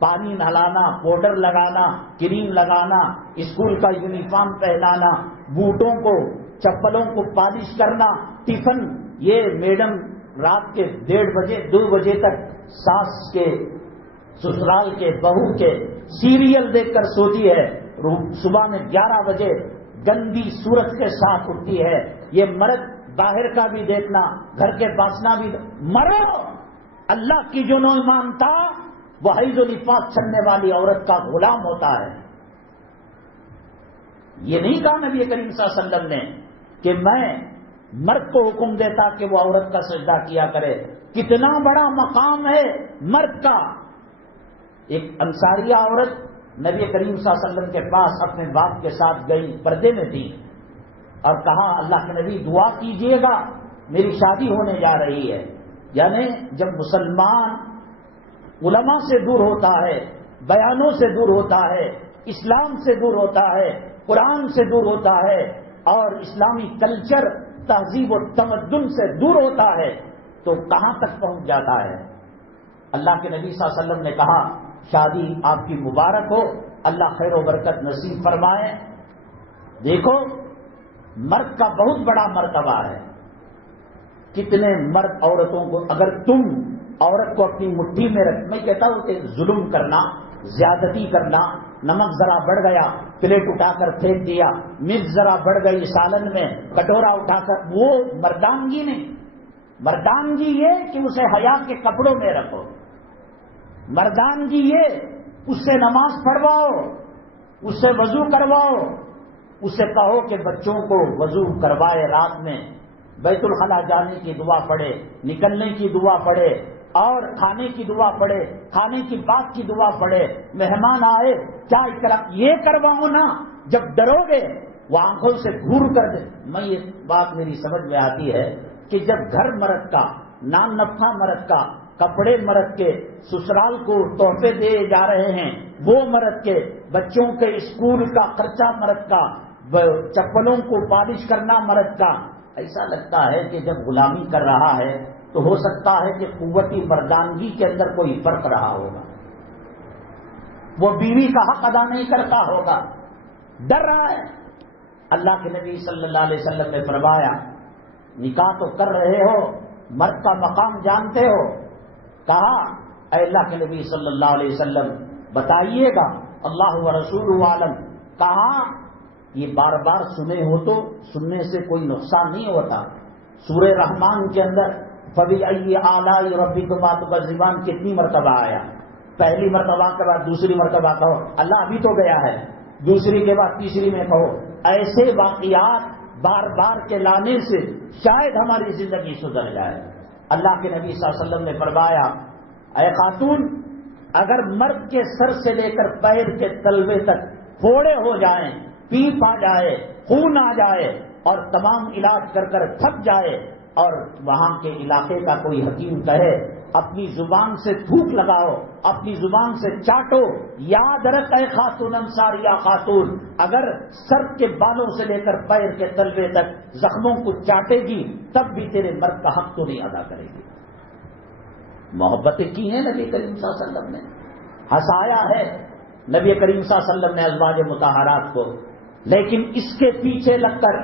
پانی نہلانا، پاؤڈر لگانا، کریم لگانا، اسکول کا یونیفارم پہنانا، بوٹوں کو چپلوں کو پالش کرنا، ٹفن، یہ میڈم رات کے 1:30 بجے 2 بجے تک ساس کے سسرال کے بہو کے سیریل دیکھ کر سوتی ہے، صبح میں 11 بجے گندی صورت کے ساتھ اٹھتی ہے۔ یہ مرد باہر کا بھی دیکھنا، گھر کے باسنا بھی مرو۔ اللہ کی جو نو مانتا وہ حیض و نفاس چھڑنے والی عورت کا غلام ہوتا ہے۔ یہ نہیں کہا نبی کریم صلی اللہ علیہ وسلم نے کہ میں مرد کو حکم دیتا کہ وہ عورت کا سجدہ کیا کرے۔ کتنا بڑا مقام ہے مرد کا۔ ایک انصاریہ عورت نبی کریم صلی اللہ علیہ وسلم کے پاس اپنے باپ کے ساتھ گئی، پردے میں تھی، اور کہا اللہ کے نبی دعا کیجئے گا، میری شادی ہونے جا رہی ہے۔ یعنی جب مسلمان علماء سے دور ہوتا ہے، بیانوں سے دور ہوتا ہے، اسلام سے دور ہوتا ہے، قرآن سے دور ہوتا ہے، اور اسلامی کلچر تہذیب و تمدن سے دور ہوتا ہے، تو کہاں تک پہنچ جاتا ہے؟ اللہ کے نبی صلی اللہ علیہ وسلم نے کہا شادی آپ کی مبارک ہو، اللہ خیر و برکت نصیب فرمائے۔ دیکھو مرد کا بہت بڑا مرتبہ ہے۔ کتنے مرد عورتوں کو، اگر تم عورت کو اپنی مٹھی میں رکھ، میں کہتا ہوں کہ ظلم کرنا، زیادتی کرنا، نمک ذرا بڑھ گیا پلیٹ اٹھا کر پھینک دیا، مرچ ذرا بڑھ گئی سالن میں کٹورا اٹھا کر، وہ مردانگی نہیں۔ مردانگی یہ کہ اسے حیا کے کپڑوں میں رکھو، مردانگی یہ اس سے نماز پڑھواؤ، اس سے وضو کرواؤ، اس سے کہو کہ بچوں کو وضو کروائے، رات میں بیت الخلا جانے کی دعا پڑھے، نکلنے کی دعا پڑھے، اور کھانے کی دعا پڑھے، کھانے کی بات کی دعا پڑھے، مہمان آئے کیا اکرام، یہ کرواؤ نا۔ جب ڈرو گے وہ آنکھوں سے گھور کر دے۔ میں یہ بات میری سمجھ میں آتی ہے کہ جب گھر مرد کا، نان نفقہ مرد کا، کپڑے مرد کے، سسرال کو تحفے دے جا رہے ہیں وہ مرد کے، بچوں کے اسکول کا خرچہ مرد کا، چپلوں کو پالش کرنا مرد کا، ایسا لگتا ہے کہ جب غلامی کر رہا ہے تو ہو سکتا ہے کہ قوتی مردانگی کے اندر کوئی فرق رہا ہوگا، وہ بیوی کا حق ادا نہیں کرتا ہوگا، ڈر رہا ہے۔ اللہ کے نبی صلی اللہ علیہ وسلم نے فرمایا نکاح تو کر رہے ہو، مرد کا مقام جانتے ہو؟ کہا اے اللہ کے نبی صلی اللہ علیہ وسلم بتائیے گا، اللہ و رسول عالم۔ کہا یہ بار بار سنے ہو تو سننے سے کوئی نقصان نہیں ہوتا۔ سورہ رحمان کے اندر فَبِأَيِّ آلَاءِ رَبِّكُمَا تُكَذِّبَانِ کتنی مرتبہ آیا؟ پہلی مرتبہ کے بعد دوسری مرتبہ کہو اللہ ابھی تو گیا ہے، دوسری کے بعد تیسری میں کہو۔ ایسے واقعات بار بار کے لانے سے شاید ہماری زندگی سدھر جائے۔ اللہ کے نبی صلی اللہ علیہ وسلم نے فرمایا اے خاتون، اگر مرد کے سر سے لے کر پیر کے تلوے تک پھوڑے ہو جائیں، پیپ آ جائے، خون آ جائے، اور تمام علاج کر کر تھک جائے، اور وہاں کے علاقے کا کوئی حکیم کہے اپنی زبان سے تھوک لگاؤ، اپنی زبان سے چاٹو، یاد رکھ اے خاتون انصاریہ خاتون، اگر سر کے بالوں سے لے کر پیر کے تلوے تک زخموں کو چاٹے گی تب بھی تیرے مرد کا حق تو نہیں ادا کرے گی۔ محبتیں کی ہیں نبی کریم صلی اللہ علیہ وسلم نے، ہنسایا ہے نبی کریم صلی اللہ علیہ وسلم نے ازواج مطہرات کو، لیکن اس کے پیچھے لگ کر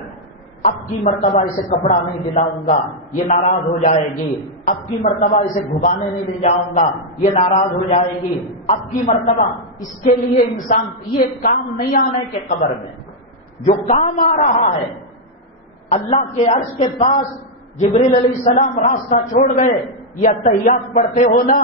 اب کی مرتبہ اسے کپڑا نہیں دلاؤں گا یہ ناراض ہو جائے گی، اب کی مرتبہ اسے گھبانے نہیں لے جاؤں گا یہ ناراض ہو جائے گی، اب کی مرتبہ اس کے لیے انسان یہ کام نہیں آنے کے قبر میں جو کام آ رہا ہے۔ اللہ کے عرش کے پاس جبریل علیہ السلام راستہ چھوڑ گئے، یہ تحیات پڑھتے ہو نا،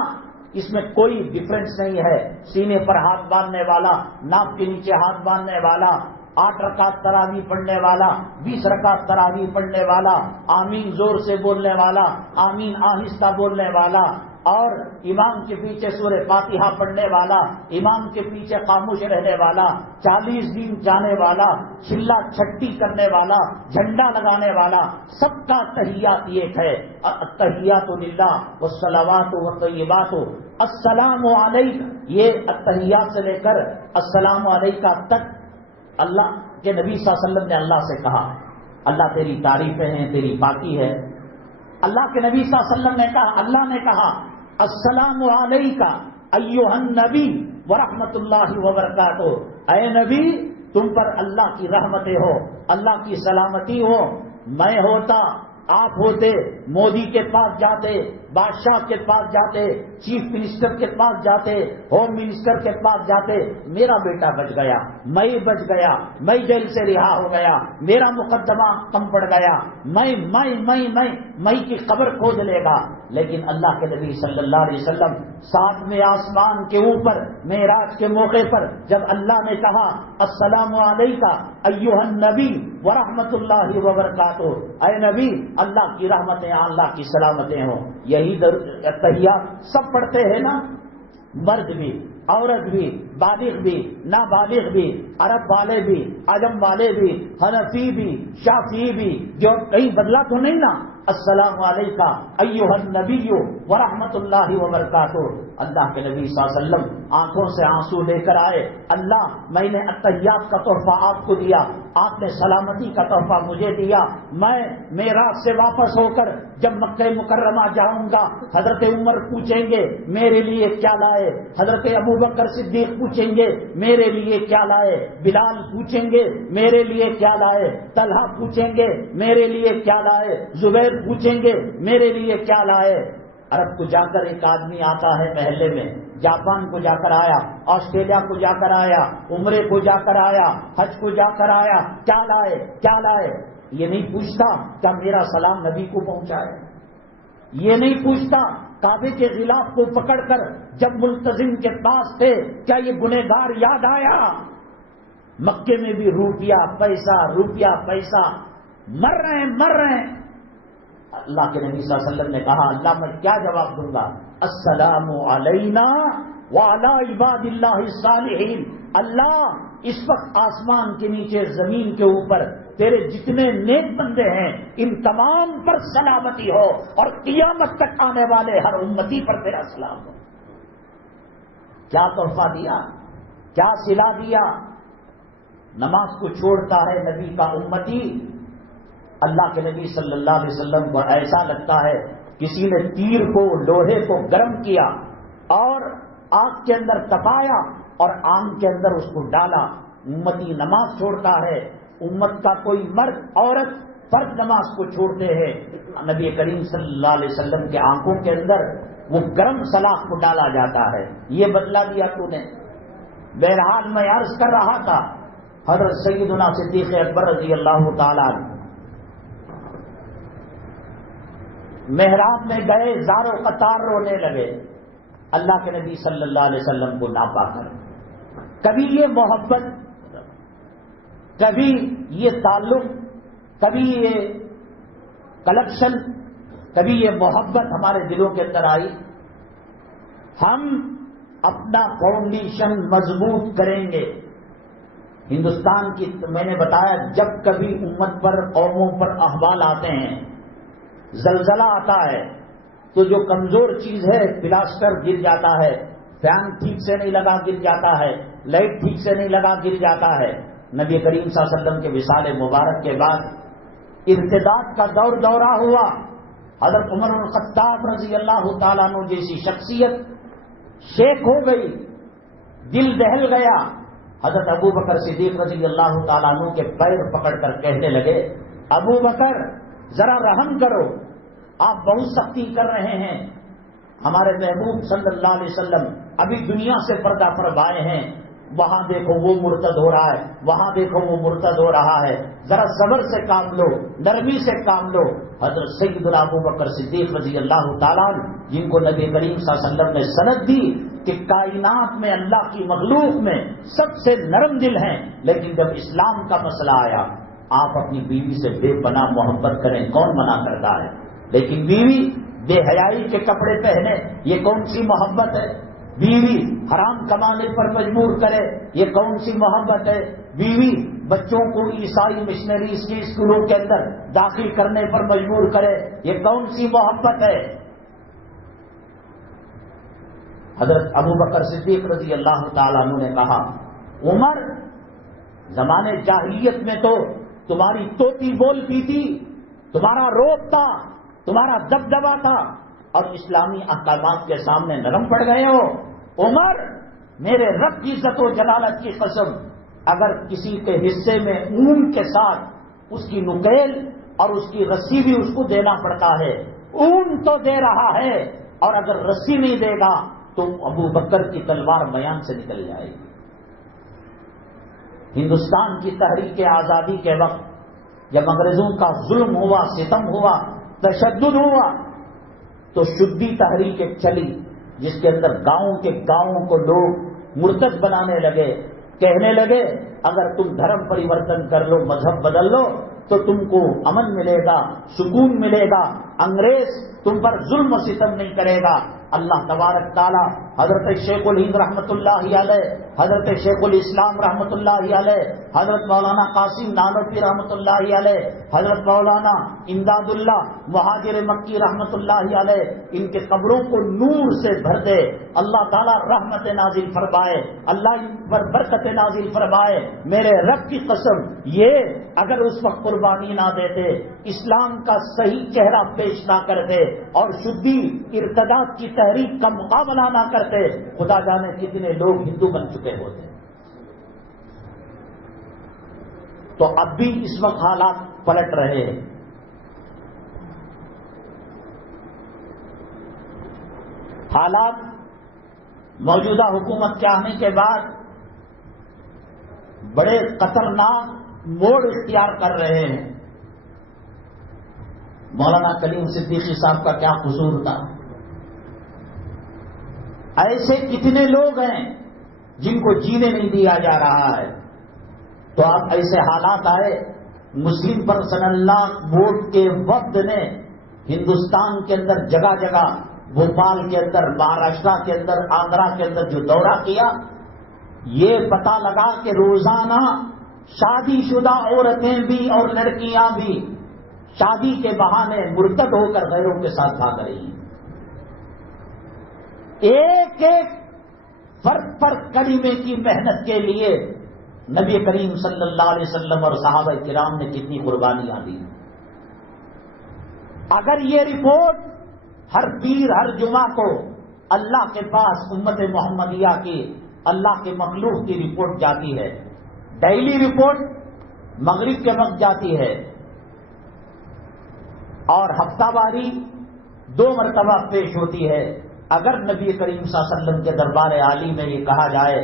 اس میں کوئی ڈفرنس نہیں ہے. سینے پر ہاتھ باندھنے والا، ناف کے نیچے ہاتھ باندھنے والا، 8 رکعت تراویح پڑھنے والا، 20 رکعت تراویح پڑھنے والا، آمین زور سے بولنے والا، آمین آہستہ بولنے والا، اور امام کے پیچھے سورہ فاتحہ پڑھنے والا، امام کے پیچھے خاموش رہنے والا، 40 دن جانے والا، چلا چھٹی کرنے والا، جھنڈا لگانے والا، سب کا تحیات ایک ہے. التحیات للہ والصلوات والطیبات السلام علیک. یہ التحیات سے لے کر السلام علیکہ تک اللہ کے نبی صلی اللہ علیہ وسلم نے اللہ سے کہا. اللہ تیری تعریفیں ہیں، تیری پاکی ہے. اللہ کے نبی صلی اللہ علیہ وسلم نے کہا، اللہ نے کہا السلام علیکہ ایھا النبی ورحمۃ اللہ وبرکاتہ. اے نبی، تم پر اللہ کی رحمتیں ہو، اللہ کی سلامتی ہو. میں ہوتا، آپ ہوتے، مودی کے پاس جاتے، بادشاہ کے پاس جاتے، چیف منسٹر کے پاس جاتے، ہوم منسٹر کے پاس جاتے، میرا بیٹا بچ گیا، میں بچ گیا، میں جیل سے رہا ہو گیا، میرا مقدمہ کم پڑ گیا، میں کی قبر کھود لے گا. لیکن اللہ کے نبی صلی اللہ علیہ وسلم 7ویں آسمان کے اوپر معراج کے موقع پر جب اللہ نے کہا السلام علیکہ ایھا النبی ورحمۃ اللہ وبرکاتہ، اے نبی اللہ کی رحمتیں، اللہ کی سلامتیں ہوں. یہی تحیات سب پڑھتے ہیں نا، مرد بھی، عورت بھی، بالغ بھی، نابالغ بھی، عرب والے بھی، عجم والے بھی، حنفی بھی، شافعی بھی. جو کہیں بدلا تو نہیں نا. السلام علیکہ ایھا النبی ورحمۃ اللہ وبرکاتہ. اللہ کے نبی صلی اللہ علیہ وسلم آنکھوں سے آنسو لے کر آئے. اللہ، میں نے التحیات کا تحفہ آپ کو دیا، آپ نے سلامتی کا تحفہ مجھے دیا. میں معراج سے واپس ہو کر جب مکہ مکرمہ جاؤں گا، حضرت عمر پوچھیں گے میرے لیے کیا لائے، حضرت ابوبکر صدیق پوچھیں گے میرے لیے کیا لائے، بلال پوچھیں گے میرے لیے کیا لائے، طلحہ پوچھیں گے میرے لیے کیا لائے، زبیر پوچھیں گے میرے لیے کیا لائے. عرب کو جا کر ایک آدمی آتا ہے محلے میں، جاپان کو جا کر آیا، آسٹریلیا کو جا کر آیا، عمرے کو جا کر آیا، حج کو جا کر آیا، کیا لائے کیا لائے. یہ نہیں پوچھتا کیا میرا سلام نبی کو پہنچائے، یہ نہیں پوچھتا کعبے کے غلاف کو پکڑ کر جب ملتزم کے پاس تھے کیا یہ گنہگار یاد آیا. مکے میں بھی روپیہ پیسہ مر رہے ہیں. اللہ کے نبی صلی اللہ علیہ وسلم نے کہا اللہ میں کیا جواب دوں گا. السلام علینا وعلی عباد اللہ الصالحین. اللہ اس وقت آسمان کے نیچے زمین کے اوپر تیرے جتنے نیک بندے ہیں ان تمام پر سلامتی ہو اور قیامت تک آنے والے ہر امتی پر تیرا سلام ہو. کیا تحفہ دیا، کیا صلہ دیا. نماز کو چھوڑتا ہے نبی کا امتی، اللہ کے نبی صلی اللہ علیہ وسلم کو ایسا لگتا ہے کسی نے تیر کو، لوہے کو گرم کیا اور آگ کے اندر تپایا اور آگ کے اندر اس کو ڈالا. امتی نماز چھوڑتا ہے، امت کا کوئی مرد عورت فرض نماز کو چھوڑتے ہیں. نبی کریم صلی اللہ علیہ وسلم کے آنکھوں کے اندر وہ گرم سلاخ کو ڈالا جاتا ہے. یہ بدلا دیا تو نے. بہرحال میں عرض کر رہا تھا حضرت سیدنا صدیق اکبر رضی اللہ تعالیٰ محراب میں گئے، زار و قطار رونے لگے اللہ کے نبی صلی اللہ علیہ وسلم کو نہ پا کر. کبھی یہ محبت، کبھی یہ تعلق، کبھی یہ کلیکشن، کبھی یہ محبت ہمارے دلوں کے اندر آئی. ہم اپنا فاؤنڈیشن مضبوط کریں گے. ہندوستان کی میں نے بتایا جب کبھی امت پر، قوموں پر احوال آتے ہیں، زلزلہ آتا ہے تو جو کمزور چیز ہے پلاسٹر گر جاتا ہے، فین ٹھیک سے نہیں لگا گر جاتا ہے، لائٹ ٹھیک سے نہیں لگا گر جاتا ہے. نبی کریم صلی اللہ علیہ وسلم کے وصال مبارک کے بعد ارتداد کا دورہ ہوا. حضرت عمر بن الخطاب رضی اللہ تعالیٰ عنہ جیسی شخصیت شیخ ہو گئی، دل دہل گیا. حضرت ابو بکر صدیق رضی اللہ تعالیٰ عنہ کے پیر پکڑ کر کہنے لگے ابو بکر ذرا رحم کرو، آپ بہت سختی کر رہے ہیں. ہمارے محبوب صلی اللہ علیہ وسلم ابھی دنیا سے پردہ فرمائے ہیں، وہاں دیکھو وہ مرتد ہو رہا ہے، وہاں دیکھو وہ مرتد ہو رہا ہے، ذرا صبر سے کام لو، نرمی سے کام لو۔ حضرت سیدنا ابو بکر صدیق رضی اللہ تعالیٰ عنہ، جن کو نبی کریم صلی اللہ علیہ وسلم نے سند دی کہ کائنات میں اللہ کی مخلوق میں سب سے نرم دل ہیں، لیکن جب اسلام کا مسئلہ آیا آپ اپنی بیوی سے بے پناہ محبت کریں، کون منع کرتا ہے؟ لیکن بیوی بے حیائی کے کپڑے پہنے، یہ کون سی محبت ہے؟ بیوی حرام کمانے پر مجبور کرے، یہ کون سی محبت ہے؟ بیوی بچوں کو عیسائی مشنریز کے اسکولوں کے اندر داخل کرنے پر مجبور کرے، یہ کون سی محبت ہے؟ حضرت ابو بکر صدیق رضی اللہ تعالیٰ عنہ نے کہا، عمر زمانے جاہلیت میں تو تمہاری توتی بولتی تھی، تمہارا روب تھا، تمہارا دبدبا تھا، اور اسلامی احکامات کے سامنے نرم پڑ گئے ہو۔ عمر میرے رب کی عزت و جلالت کی قسم، اگر کسی کے حصے میں اون کے ساتھ اس کی نکیل اور اس کی رسی بھی اس کو دینا پڑتا ہے، اون تو دے رہا ہے، اور اگر رسی نہیں دے گا تو ابو بکر کی تلوار میان سے نکل جائے گی۔ ہندوستان کی تحریک آزادی کے وقت جب انگریزوں کا ظلم ہوا، ستم ہوا، تشدد ہوا، تو شدی تحریک ایک چلی جس کے اندر گاؤں کے گاؤں کو لوگ مرتد بنانے لگے، کہنے لگے اگر تم دھرم پریورتن کر لو، مذہب بدل لو تو تم کو امن ملے گا، سکون ملے گا، انگریز تم پر ظلم و ستم نہیں کرے گا۔ اللہ تبارک تعالی حضرت شیخ الہند رحمۃ اللہ علیہ، حضرت شیخ الاسلام رحمۃ اللہ علیہ، حضرت مولانا قاسم نانوتوی رحمۃ اللہ علیہ، حضرت مولانا امداد اللہ مہاجر مکی رحمۃ اللہ علیہ، ان کے قبروں کو نور سے بھر دے، اللہ تعالیٰ رحمت نازل فرمائے، اللہ ان پر برکت نازل فرمائے۔ میرے رب کی قسم، یہ اگر اس وقت قربانی نہ دیتے، اسلام کا صحیح چہرہ پیش نہ کرتے اور شدی ارتداد کی تحریک کا مقابلہ نہ کرتے، خدا جانے کتنے لوگ ہندو بن چکے ہوتے۔ تو اب بھی اس وقت حالات پلٹ رہے ہیں۔ حالات موجودہ حکومت کے آنے کے بعد بڑے خطرناک موڑ اختیار کر رہے ہیں۔ مولانا کلیم صدیقی صاحب کا کیا قصور تھا؟ ایسے کتنے لوگ ہیں جن کو جینے نہیں دیا جا رہا ہے۔ تو اب ایسے حالات آئے، مسلم پرسنل لا بورڈ کے وفد نے ہندوستان کے اندر جگہ جگہ، بھوپال کے اندر، مہاراشٹر کے اندر، آندھرا کے اندر جو دورہ کیا، یہ پتہ لگا کہ روزانہ شادی شدہ عورتیں بھی اور لڑکیاں بھی شادی کے بہانے مرتد ہو کر غیروں کے ساتھ بھاگ رہی ہیں۔ ایک ایک فرد پر کلمے کی محنت کے لیے نبی کریم صلی اللہ علیہ وسلم اور صحابہ کرام نے کتنی قربانیاں دی۔ اگر یہ رپورٹ ہر پیر ہر جمعہ کو اللہ کے پاس امت محمدیہ کی، اللہ کے مخلوق کی رپورٹ جاتی ہے، ڈیلی رپورٹ مغرب کے وقت جاتی ہے اور ہفتہ واری 2 مرتبہ پیش ہوتی ہے، اگر نبی کریم صلی اللہ علیہ وسلم کے دربار عالی میں یہ کہا جائے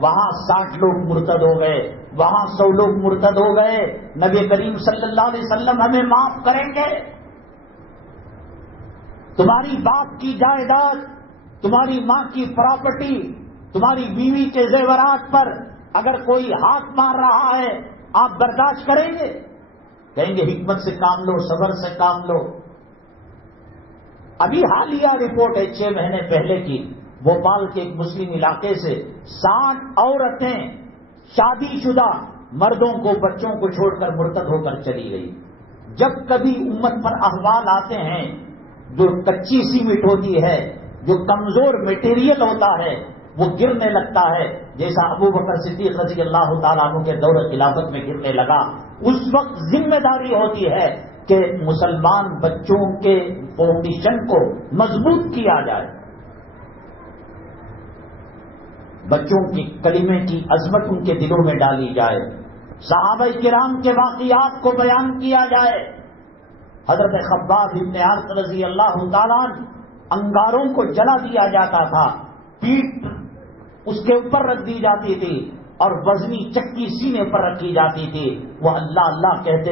وہاں 60 لوگ مرتد ہو گئے، وہاں 100 لوگ مرتد ہو گئے، نبی کریم صلی اللہ علیہ وسلم ہمیں معاف کریں گے؟ تمہاری باپ کی جائیداد، تمہاری ماں کی پراپرٹی، تمہاری بیوی کے زیورات پر اگر کوئی ہاتھ مار رہا ہے، آپ برداشت کریں گے؟ کہیں گے حکمت سے کام لو، صبر سے کام لو۔ ابھی حالیہ رپورٹ ہے 6 مہینے پہلے کی، بھوپال کے ایک مسلم علاقے سے 60 عورتیں شادی شدہ مردوں کو، بچوں کو چھوڑ کر مرتد ہو کر چلی گئی۔ جب کبھی امت پر احوال آتے ہیں، جو کچی سیمنٹ ہوتی ہے، جو کمزور میٹیریل ہوتا ہے، وہ گرنے لگتا ہے، جیسا ابو بکر صدیق رضی اللہ تعالیٰ عنہ کے دور خلافت میں گرنے لگا۔ اس وقت ذمہ داری ہوتی ہے کہ مسلمان بچوں کے فاؤنڈیشن کو مضبوط کیا جائے، بچوں کی کلمے کی عظمت ان کے دلوں میں ڈالی جائے، صحابہ کرام کے واقعات کو بیان کیا جائے۔ حضرت خباب بن عرط رضی اللہ تعالیٰ عنہ انگاروں کو جلا دیا جاتا تھا، پیٹ اس کے اوپر رکھ دی جاتی تھی اور وزنی چکی سینے پر رکھی جاتی تھی، وہ اللہ اللہ کہتے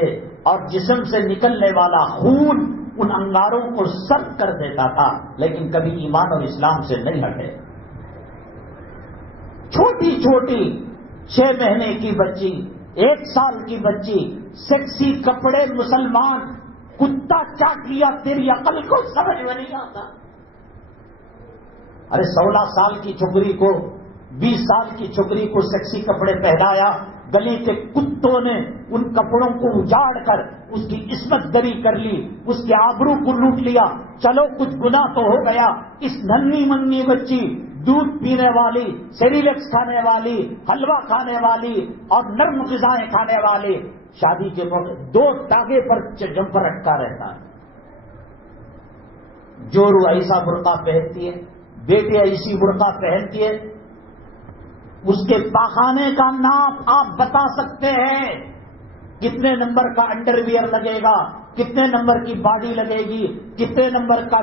اور جسم سے نکلنے والا خون ان انگاروں کو سرد کر دیتا تھا، لیکن کبھی ایمان اور اسلام سے نہیں ہٹے۔ چھوٹی چھوٹی 6 مہینے کی بچی، 1 سال کی بچی، سیکسی کپڑے، مسلمان، کتا چاٹ لیا، تیری عقل کو سمجھ میں نہیں آتا۔ ارے 16 سال کی چھوکری کو، 20 سال کی چھوکری کو سیکسی کپڑے پہنایا، گلی کے کتوں نے ان کپڑوں کو اجاڑ کر اس کی عصمت دری کر لی، اس کے آبرو کو لوٹ لیا۔ چلو کچھ گناہ تو ہو گیا، اس ننھی منی بچی، دودھ پینے والی، سیریلیکس کھانے والی، حلوہ کھانے والی اور نرم غذائیں کھانے والی، شادی کے موقع 2 ٹانگے پر جمپر اٹکا رہتا ہے۔ جورو ایسا برقع پہنتی ہے، بیٹے ایسی برقع پہنتی ہے، اس کے پاخانے کا ناپ آپ بتا سکتے ہیں، کتنے نمبر کا انڈر ویئر لگے گا، کتنے نمبر کی باڈی لگے گی، کتنے نمبر کا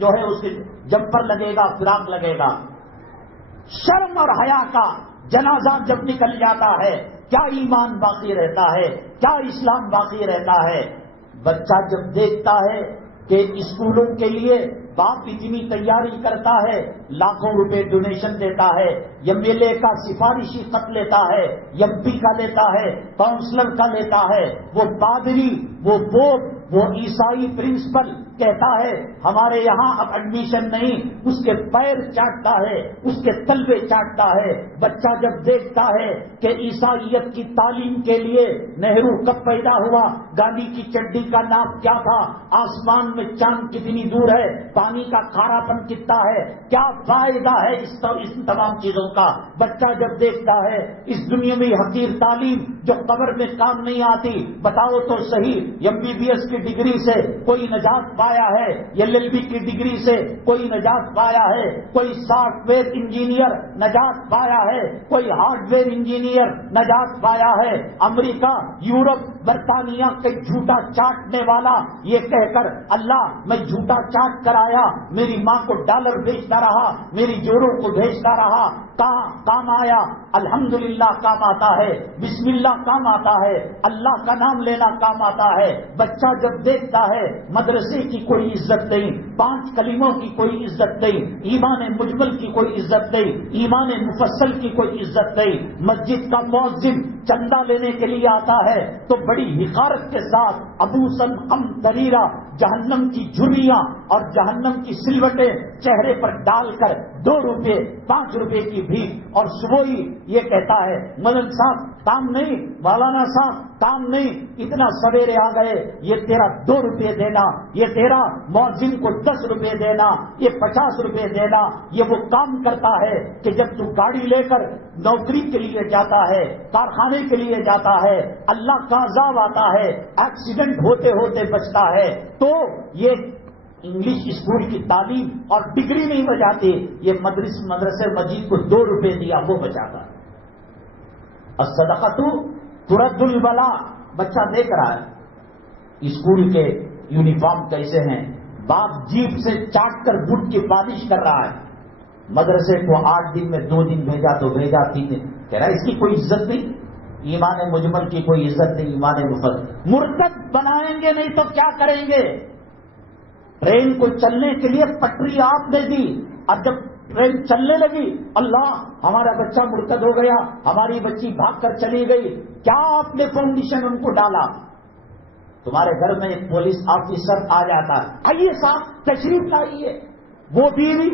جو ہے اس کے جمپر لگے گا، فراق لگے گا۔ شرم اور حیا کا جنازہ جب نکل جاتا ہے، کیا ایمان باقی رہتا ہے، کیا اسلام باقی رہتا ہے؟ بچہ جب دیکھتا ہے کہ اسکولوں کے لیے باپ اتنی تیاری کرتا ہے، لاکھوں روپے ڈونیشن دیتا ہے، ایم ایل اے کا سفارشی خط لیتا ہے، ایم پی کا لیتا ہے، کاؤنسلر کا لیتا ہے، وہ پادری، وہ پوپ، وہ عیسائی پرنسپل کہتا ہے ہمارے یہاں اب ایڈمیشن نہیں، اس کے پیر چاٹتا ہے، اس کے تلوے چاٹتا ہے۔ بچہ جب دیکھتا ہے کہ عیسائیت کی تعلیم کے لیے نہرو کب پیدا ہوا، گاندھی کی چڈی کا ناپ کیا تھا، آسمان میں چاند کتنی دور ہے، پانی کا کھارا پن کتنا ہے، کیا فائدہ ہے اس تمام چیزوں کا، بچہ جب دیکھتا ہے اس دنیا میں حقیر تعلیم جو قبر میں کام نہیں آتی، بتاؤ تو صحیح، ایم بی بی ایس کی ڈگری سے کوئی نجات پایا ہے، ایل ایل بی کی ڈگری سے کوئی نجات پایا ہے، کوئی سافٹ ویئر انجینئر نجات پایا ہے، کوئی ہارڈ ویئر انجینئر نجات پایا ہے۔ امریکہ، یورپ، برطانیہ کے جھوٹا چاٹنے والا یہ کہہ کر اللہ میں جھوٹا چاٹ کر آیا، میری ماں کو ڈالر بھیجتا رہا، میری جوڑوں کو بھیجتا رہا، کام آیا، الحمدللہ کام آتا ہے، بسم اللہ کام آتا ہے، اللہ کا نام لینا کام آتا ہے۔ بچہ جب دیکھتا ہے مدرسے کی کوئی عزت نہیں، 5 کلموں کی کوئی عزت نہیں، ایمان مجمل کی کوئی عزت نہیں، ایمان مفصل کی کوئی عزت نہیں، مسجد کا مؤذن چندہ لینے کے لیے آتا ہے تو بڑی حقارت کے ساتھ ابوسن دریرا جہنم کی جھریاں اور جہنم کی سلوٹیں چہرے پر ڈال کر 2 روپے 5 روپے کی بھیک، اور صبح ہی یہ کہتا ہے مدن صاحب کام نہیں، مولانا صاحب کام نہیں، اتنا سویرے آ گئے، یہ تیرا 2 روپے دینا، یہ تیرا مؤذن کو 10 روپے دینا، یہ 50 روپے دینا۔ یہ وہ کام کرتا ہے کہ جب تو گاڑی لے کر نوکری کے لیے جاتا ہے، کارخانے کے لیے جاتا ہے، اللہ کا عذاب آتا ہے، ایکسیڈنٹ ہوتے ہوتے بچتا ہے، تو یہ انگلش اسکول کی تعلیم اور ڈگری نہیں بچاتے، یہ مدرسے مسجد کو 2 روپے دیا وہ بچاتا ہے۔ الصدقۃ ترد البلا، بچہ دیکھ رہا ہے اسکول کے یونیفارم کیسے ہیں، باپ جیب سے چاٹ کر بٹ کی پالش کر رہا ہے، مدرسے کو 8 دن میں 2 دن بھیجا تو بھیجا 3 دن، کہہ رہا ہے اس کی کوئی عزت نہیں، ایمان مجمل کی کوئی عزت نہیں، ایمان مفصل۔ مرتد بنائیں گے نہیں تو کیا کریں گے؟ ٹرین کو چلنے کے لیے پٹری آپ نے دی، اب جب ٹرین چلنے لگی اللہ ہمارا بچہ مرتد ہو گیا، ہماری بچی بھاگ کر چلی گئی، کیا آپ نے فاؤنڈیشن ان کو ڈالا؟ تمہارے گھر میں ایک پولیس آفیسر آ جاتا ہے، آئیے صاحب تشریف لائیے، وہ بیوی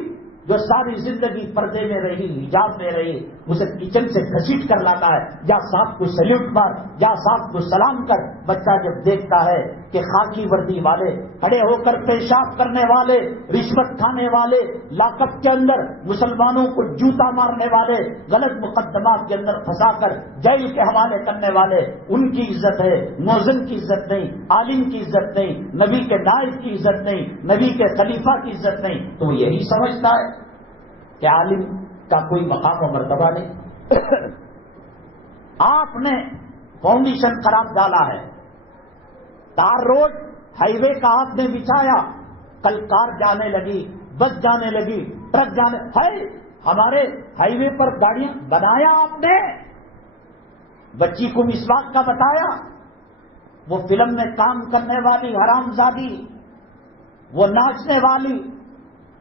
جو ساری زندگی پردے میں رہی، حجاب میں رہی، اسے کچن سے گھسیٹ کر لاتا ہے، جا صاحب کو سیلوٹ مار، جا صاحب کو سلام کر۔ بچہ جب دیکھتا ہے کہ خاکی وردی والے، کھڑے ہو کر پیشاب کرنے والے، رشوت کھانے والے، لاک اپ کے اندر مسلمانوں کو جوتا مارنے والے، غلط مقدمات کے اندر پھنسا کر جیل کے حوالے کرنے والے، ان کی عزت ہے، مؤذن کی عزت نہیں، عالم کی عزت نہیں، نبی کے نائب کی عزت نہیں، نبی کے خلیفہ کی عزت نہیں، تو وہ یہی سمجھتا ہے کہ عالم کا کوئی مقام و مرتبہ نہیں۔ آپ نے فاؤنڈیشن خراب ڈالا ہے، تار روڈ ہائی وے کا آپ نے بچھایا، کل کار جانے لگی، بس جانے لگی، ٹرک جانے ہے، ہمارے ہائی وے پر گاڑیاں بنایا آپ نے؟ بچی کو مسواک کا بتایا؟ وہ فلم میں کام کرنے والی حرامزادی، وہ ناچنے والی،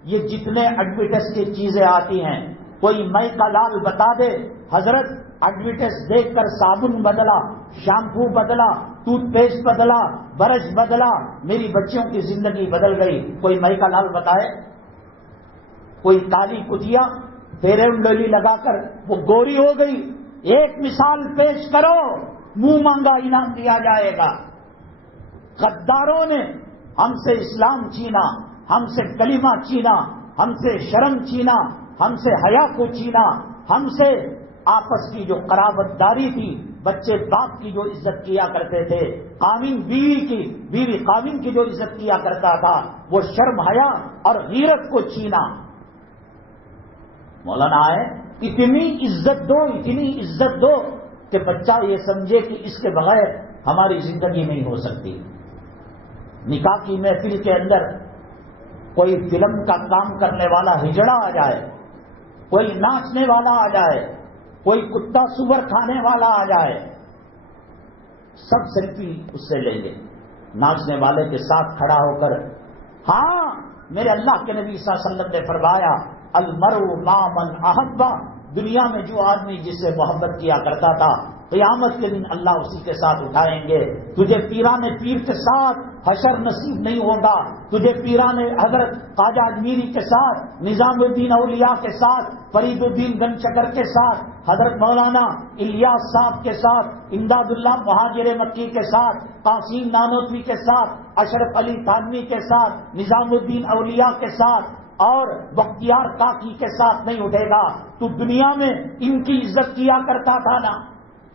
یہ جتنے ایڈورٹائز کی چیزیں آتی ہیں، کوئی مئی کا لال بتا دے حضرت ایڈورٹائز دیکھ کر صابن بدلا، شیمپو بدلا، ٹوتھ پیسٹ بدلا، برش بدلا، میری بچیوں کی زندگی بدل گئی، کوئی مئی کا لال بتائے؟ کوئی کالی کتیا فیئر اینڈ لولی لگا کر وہ گوری ہو گئی، ایک مثال پیش کرو، منہ مانگا انعام دیا جائے گا۔ غداروں نے ہم سے اسلام چھینا، ہم سے کلمہ چھینا، ہم سے شرم چھینا، ہم سے حیا کو چھینا، ہم سے آپس کی جو قرابت داری تھی، بچے باپ کی جو عزت کیا کرتے تھے، قامن بیوی قامن کی جو عزت کیا کرتا تھا، وہ شرم حیا اور غیرت کو چھینا۔ مولانا آئے، اتنی عزت دو کہ بچہ یہ سمجھے کہ اس کے بغیر ہماری زندگی نہیں ہو سکتی۔ نکاح کی محفل کے اندر کوئی فلم کا کام کرنے والا ہجڑا آ جائے، کوئی ناچنے والا آ جائے، کوئی کتا سور کھانے والا آ جائے، سب سیلفی اس سے لیں گے ناچنے والے کے ساتھ کھڑا ہو کر۔ ہاں، میرے اللہ کے نبی صلی اللہ علیہ وسلم نے فرمایا المرء مع من احب، دنیا میں جو آدمی جس سے محبت کیا کرتا تھا، قیامت کے دن اللہ اسی کے ساتھ اٹھائیں گے۔ تجھے پیران پیر کے ساتھ حشر نصیب نہیں ہوگا، تجھے پیران حضرت خواجہ اجمیری کے ساتھ، نظام الدین اولیاء کے ساتھ، فرید الدین گنج شکر کے ساتھ، حضرت مولانا الیاس صاحب کے ساتھ، امداد اللہ مہاجر مکی کے ساتھ، قاسم نانوتوی کے ساتھ، اشرف علی تھانوی کے ساتھ، نظام الدین اولیاء کے ساتھ اور بختیار کاکی کے ساتھ نہیں اٹھے گا۔ تو دنیا میں ان کی عزت کیا کرتا تھا نا۔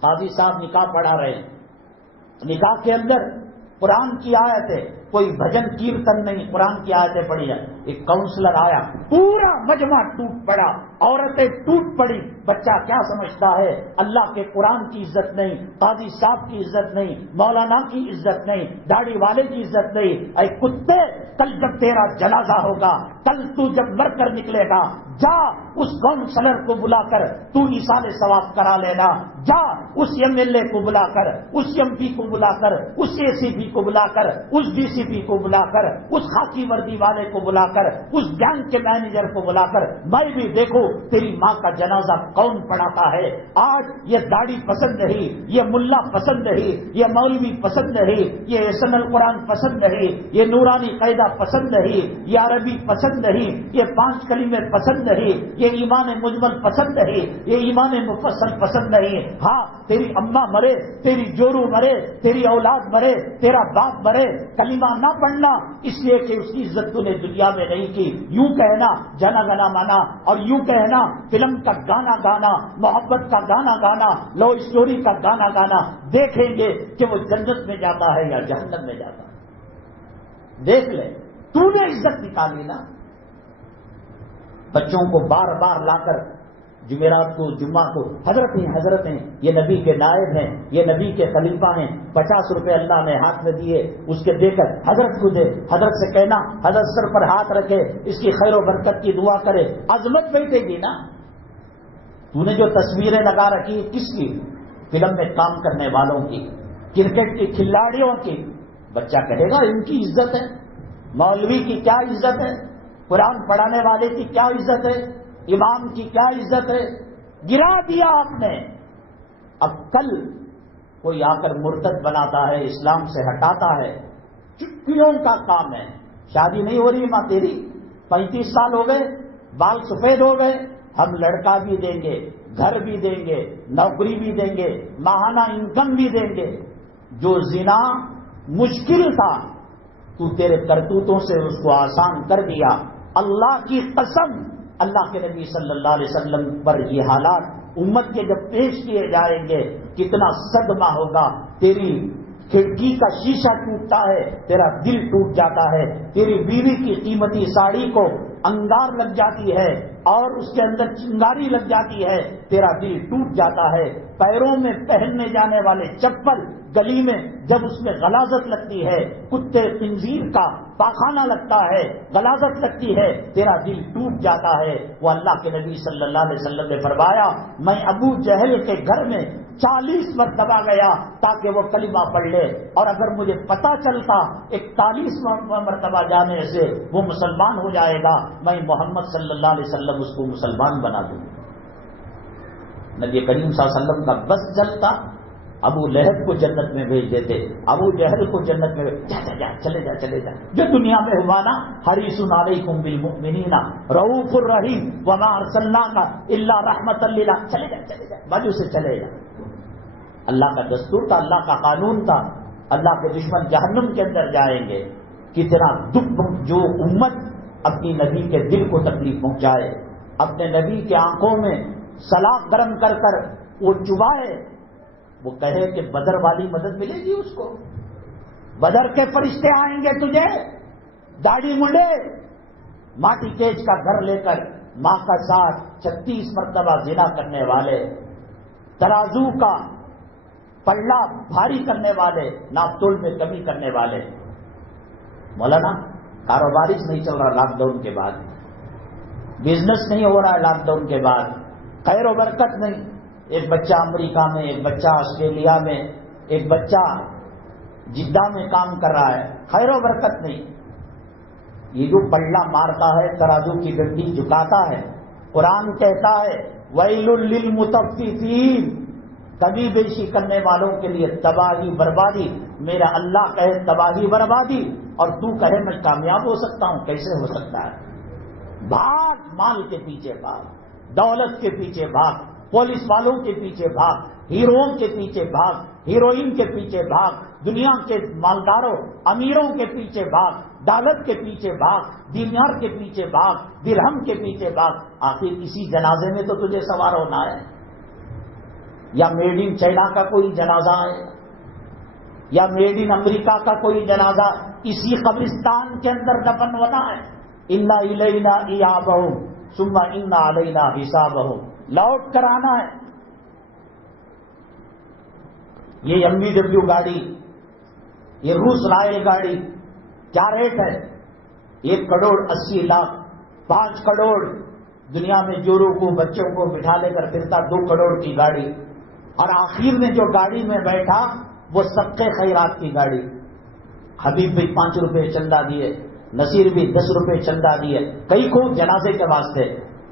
قاضی صاحب نکاح پڑھا رہے ہیں، نکاح کے اندر قرآن کی آیت ہے، کوئی بھجن کیرتن نہیں، قرآن کی آیتیں پڑھی ہے۔ ایک کاؤنسلر آیا، پورا مجمع ٹوٹ پڑا، عورتیں ٹوٹ پڑی۔ بچہ کیا سمجھتا ہے؟ اللہ کے قرآن کی عزت نہیں، قاضی صاحب کی عزت نہیں، مولانا کی عزت نہیں، داڑھی والے کی عزت نہیں۔ اے کتے، کل جب تیرا جنازہ ہوگا، کل تو جب مر کر نکلے گا، جا اس کاؤنسلر کو بلا کر تو ایصال ثواب کرا لینا، جا اس ایم ایل اے کو بلا کر، اس ایم پی کو بلا کر، اس اے سی پی کو بلا کر، اس ڈی سی پی کو بلا کر، اس خاکی وردی والے کو بلا کر، اس بینک کے مینیجر کو بلا کر، میں بھی دیکھو تیری ماں کا جنازہ کون پڑھاتا ہے۔ آج یہ داڑھی پسند نہیں، یہ ملا پسند نہیں، یہ مولوی پسند نہیں، یہ احسن القرآن پسند نہیں، یہ نورانی قاعدہ پسند نہیں، یہ عربی پسند نہیں، یہ 5 کلمے پسند نہیں، یہ ایمان مجمل پسند نہیں، یہ ایمان مفصل پسند نہیں۔ ہاں، تیری اماں مرے، تیری جورو مرے، تیری اولاد مرے، تیرا باپ مرے، کلمہ نہ پڑھنا اس لیے کہ اس کی عزت تو نے دنیا میں نہیں کی۔ یوں کہنا جنا گنا مانا، اور یوں کہنا فلم کا گانا گانا، محبت کا گانا گانا، لو اسٹوری کا گانا گانا، دیکھیں گے کہ وہ جنت میں جاتا ہے یا جہنم میں جاتا ہے۔ دیکھ لے، تو نے عزت نکالی نا۔ بچوں کو بار بار لا کر جمعرات کو، جمعہ کو، حضرت ہیں، یہ نبی کے نائب ہیں، یہ نبی کے خلیفہ ہیں، 50 روپے اللہ نے ہاتھ میں دیے، اس کے دے کر حضرت کو دے، حضرت سے کہنا حضرت سر پر ہاتھ رکھے، اس کی خیر و برکت کی دعا کرے، عظمت بیٹھے گی نا۔ تو نے جو تصویریں لگا رکھی کس کی؟ فلم میں کام کرنے والوں کی، کرکٹ کے کھلاڑیوں کی۔ بچہ کہے گا ان کی عزت ہے، مولوی کی کیا عزت ہے، قرآن پڑھانے والے کی کیا عزت ہے، امام کی کیا عزت ہے؟ گرا دیا آپ نے۔ اب کل کوئی آ کر مرتد بناتا ہے، اسلام سے ہٹاتا ہے، چٹکیوں کا کام ہے۔ شادی نہیں ہو رہی ماں تیری، 35 سال ہو گئے، بال سفید ہو گئے، ہم لڑکا بھی دیں گے، گھر بھی دیں گے، نوکری بھی دیں گے، ماہانہ انکم بھی دیں گے۔ جو زنا مشکل تھا تو تیرے کرتوتوں سے اس کو آسان کر دیا۔ اللہ کی قسم، اللہ کے نبی صلی اللہ علیہ وسلم پر یہ حالات امت کے جب پیش کیے جائیں گے کتنا صدمہ ہوگا۔ تیری کھڑکی کا شیشہ ٹوٹتا ہے، تیرا دل ٹوٹ جاتا ہے۔ تیری بیوی کی قیمتی ساڑی کو انگار لگ جاتی ہے اور اس کے اندر چنگاری لگ جاتی ہے، تیرا دل ٹوٹ جاتا ہے۔ پیروں میں پہننے جانے والے چپل گلی میں جب اس میں غلاظت لگتی ہے، کتے خنزیر کا پاخانہ لگتا ہے، غلاظت لگتی ہے، تیرا دل ٹوٹ جاتا ہے۔ وہ اللہ کے نبی صلی اللہ علیہ وسلم نے فرمایا، میں ابو جہل کے گھر میں 40 مرتبہ گیا تاکہ وہ کلمہ پڑھ لے، اور اگر مجھے پتا چلتا 41 مرتبہ جانے سے وہ مسلمان ہو جائے گا، میں محمد صلی اللہ علیہ وسلم اس کو مسلمان بنا دوں۔ نبی کریم صلی اللہ علیہ وسلم کا بس چلتا، ابو لہب کو جنت میں بھیج دیتے، ابو جہل کو جنت میں جا جا جا چلے جا چلے جا، جو دنیا میں ہوا نا، حریص علیکم بالمؤمنین رؤوف الرحیم وما ارسلناک الا رحمۃ للعالمین، چلے جا چلے جا، باجو سے چلے جا۔ اللہ کا دستور تھا، اللہ کا قانون تھا، اللہ کے دشمن جہنم کے اندر جائیں گے۔ کتنا دکھ جو امت اپنی نبی کے دل کو تکلیف پہنچائے، اپنے نبی کی آنکھوں میں سلاخ گرم کر کر وہ چبائے، وہ کہے کہ بدر والی مدد ملے گی اس کو، بدر کے فرشتے آئیں گے تجھے داڑھی منڈے ماٹی کیچ کا گھر لے کر، ماں کا ساتھ 36 مرتبہ زنا کرنے والے، ترازو کا پلڑا بھاری کرنے والے، ناپ تول میں کمی کرنے والے۔ مولانا کاروبار نہیں چل رہا لاک ڈاؤن کے بعد، بزنس نہیں ہو رہا ہے لاک ڈاؤن کے بعد، خیر و برکت نہیں، ایک بچہ امریکہ میں، ایک بچہ آسٹریلیا میں، ایک بچہ جدہ میں کام کر رہا ہے، خیر و برکت نہیں۔ یہ جو پلڑا مارتا ہے، ترازو کی گنڈی جھکاتا ہے، قرآن کہتا ہے ویل للمطففین، کمی بیشی کرنے والوں کے لیے تباہی بربادی۔ میرا اللہ کہے تباہی بربادی اور تو کہے میں کامیاب ہو سکتا ہوں، کیسے ہو سکتا ہے؟ بھاگ، مال کے پیچھے بھاگ، دولت کے پیچھے بھاگ، پولیس والوں کے پیچھے بھاگ، ہیروؤں کے پیچھے بھاگ، ہیروئن کے پیچھے بھاگ، دنیا کے مالداروں امیروں کے پیچھے بھاگ، دولت کے پیچھے بھاگ، دینار کے پیچھے بھاگ، درہم کے پیچھے بھاگ۔ آخر اسی جنازے میں تو تجھے سوار ہونا ہے، یا میڈ ان چائنا کا کوئی جنازہ ہے، یا میڈ ان امریکہ کا کوئی جنازہ، اسی قبرستان کے اندر دفن ہونا ہے۔ انا الینا ایابہم ثم ان علینا حسابہم، لوٹ کر آنا ہے۔ یہ BMW گاڑی، یہ روس رائل گاڑی کیا ریٹ ہے؟ 1,80,00,000، 5 کروڑ دنیا میں جوروں کو بچوں کو بٹھا لے کر پھرتا 2 کروڑ کی گاڑی، اور آخر میں جو گاڑی میں بیٹھا وہ صدقے خیرات کی گاڑی۔ حبیب بھی 5 روپے چندہ دیے، نصیر بھی 10 روپے چندہ دیے، کئی کو جنازے کے واسطے،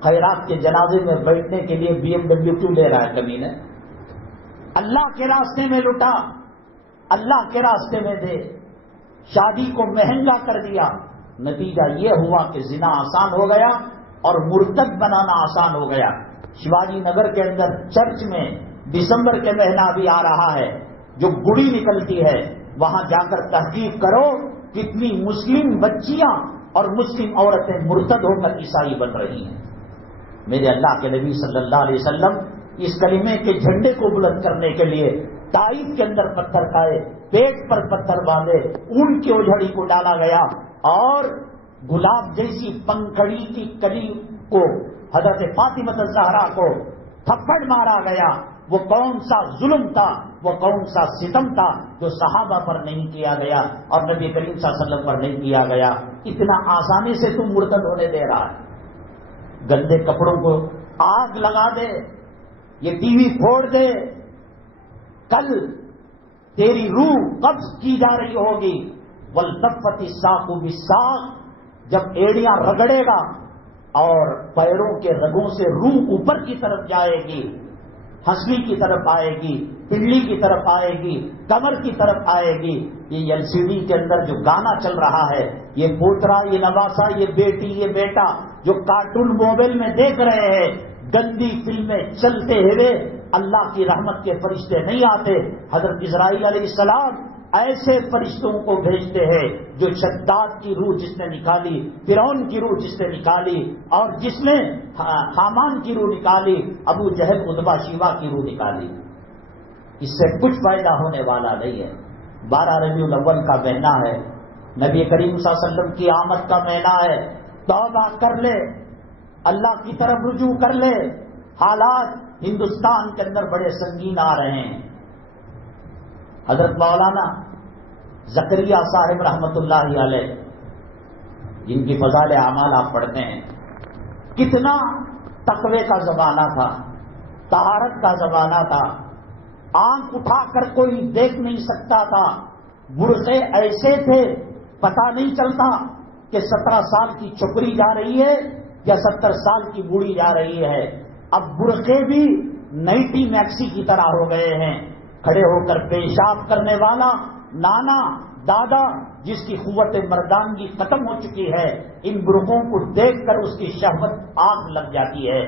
خیرات کے جنازے میں بیٹھنے کے لیے BMW کیوں لے رہا ہے کمی نے؟ اللہ کے راستے میں لٹا، اللہ کے راستے میں دے، شادی کو مہنگا کر دیا، نتیجہ یہ ہوا کہ زنا آسان ہو گیا اور مرتد بنانا آسان ہو گیا۔ شیواجی نگر کے اندر چرچ میں دسمبر کے مہینہ بھی آ رہا ہے، جو گڑی نکلتی ہے وہاں جا کر تحقیق کرو کتنی مسلم بچیاں اور مسلم عورتیں مرتد ہو کر عیسائی بن رہی ہیں۔ میرے اللہ کے نبی صلی اللہ علیہ وسلم اس کلمے کے جھنڈے کو بلند کرنے کے لیے طائف کے اندر پتھر کھائے، پیٹ پر پتھر باندھے، اون کی اوجھڑی کو ڈالا گیا اور گلاب جیسی پنکھڑی کی کلی کو حضرت فاطمہ الزہرا کو تھپڑ مارا گیا۔ وہ کون سا ظلم تھا، وہ کون سا ستم تھا جو صحابہ پر نہیں کیا گیا اور نبی کریم صلی اللہ علیہ وسلم پر نہیں کیا گیا؟ اتنا آسانی سے تم مرتد ہونے دے رہا ہے۔ گندے کپڑوں کو آگ لگا دے، یہ ٹی وی پھوڑ دے، کل تیری روح قبض کی جا رہی ہوگی۔ والتفت الساق بالساق، جب ایڑیاں رگڑے گا اور پیروں کے رگوں سے روح اوپر کی طرف جائے گی، ہنسلی کی طرف آئے گی، پنڈلی کی طرف آئے گی، کمر کی طرف آئے گی۔ یہ LCD کے اندر جو گانا چل رہا ہے، یہ پوترا، یہ نواسا، یہ بیٹی، یہ بیٹا جو کارٹون موبائل میں دیکھ رہے ہیں، گندی فلمیں چلتے ہوئے اللہ کی رحمت کے فرشتے نہیں آتے۔ حضرت اسرائیل علیہ السلام ایسے فرشتوں کو بھیجتے ہیں جو شداد کی روح جس نے نکالی، فرعون کی روح جس نے نکالی، اور جس نے حامان کی روح نکالی، ابو جہل عتبہ شیبہ کی روح نکالی۔ اس سے کچھ فائدہ ہونے والا نہیں ہے۔ 12 ربیع الاول کا مہینہ ہے، نبی کریم صلی اللہ علیہ وسلم کی آمد کا مہینہ ہے، توبہ کر لے، اللہ کی طرف رجوع کر لے۔ حالات ہندوستان کے اندر بڑے سنگین آ رہے ہیں۔ حضرت مولانا زکریا صاحب رحمت اللہ علیہ، جن کی فضائل اعمال آپ پڑھتے ہیں، کتنا تقوی کا زمانہ تھا، طہارت کا زمانہ تھا، آنکھ اٹھا کر کوئی دیکھ نہیں سکتا تھا، برقعے ایسے تھے پتہ نہیں چلتا کہ 17 سال کی چھپری جا رہی ہے یا 70 سال کی بوڑھی جا رہی ہے۔ اب برقعے بھی نائٹی میکسی کی طرح ہو گئے ہیں، کھڑے ہو کر پیشاب کرنے والا نانا دادا جس کی قوت مردانگی ختم ہو چکی ہے، ان برقعوں کو دیکھ کر اس کی شہوت آگ لگ جاتی ہے۔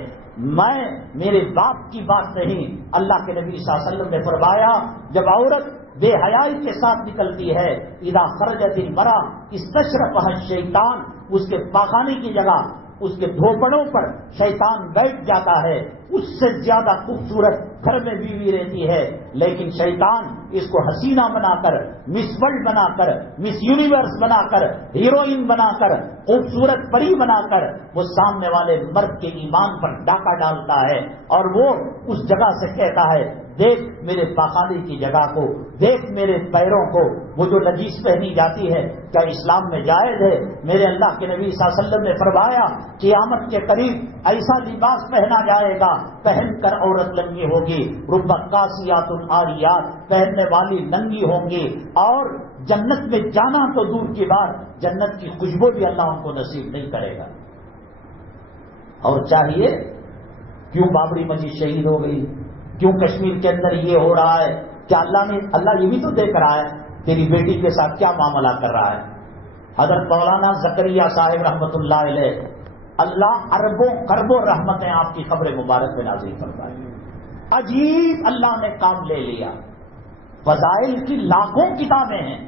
میں میرے باپ کی بات نہیں، اللہ کے نبی صلی اللہ علیہ وسلم نے فرمایا جب عورت بے حیائی کے ساتھ نکلتی ہے، اذا خرجت المرأة استشرفها الشیطان، اس کے پاخانے کی جگہ اس کے دھوپڑوں پر شیطان بیٹھ جاتا ہے۔ اس سے زیادہ خوبصورت گھر میں بیوی رہتی ہے، لیکن شیطان اس کو حسینہ بنا کر، مس ورلڈ بنا کر، مس یونیورس بنا کر، ہیروئن بنا کر، خوبصورت پری بنا کر وہ سامنے والے مرد کے ایمان پر ڈاکہ ڈالتا ہے، اور وہ اس جگہ سے کہتا ہے دیکھ میرے پاخانے کی جگہ کو، دیکھ میرے پیروں کو، وہ جو لجیز پہنی جاتی ہے کیا اسلام میں جائز ہے؟ میرے اللہ کے نبی صلی اللہ علیہ وسلم نے فرمایا قیامت کے قریب ایسا لباس پہنا جائے گا پہن کر عورت ننگی ہوگی، رب قاسیات عاریات، پہننے والی ننگی ہوں گی، اور جنت میں جانا تو دور کی بات، جنت کی خوشبو بھی اللہ ان کو نصیب نہیں کرے گا۔ اور چاہیے کیوں بابری مسجد شہید ہو گئی، کیوں کشمیر کے اندر یہ ہو رہا ہے، کیا اللہ یہ بھی تو دیکھ رہا ہے تیری بیٹی کے ساتھ کیا معاملہ کر رہا ہے۔ حضرت مولانا زکریا صاحب رحمت اللہ علیہ، اللہ اربوں خربوں رحمتیں آپ کی قبر مبارک میں نازل فرمائے۔ عجیب اللہ نے کام لے لیا، فضائل کی لاکھوں کتابیں ہیں،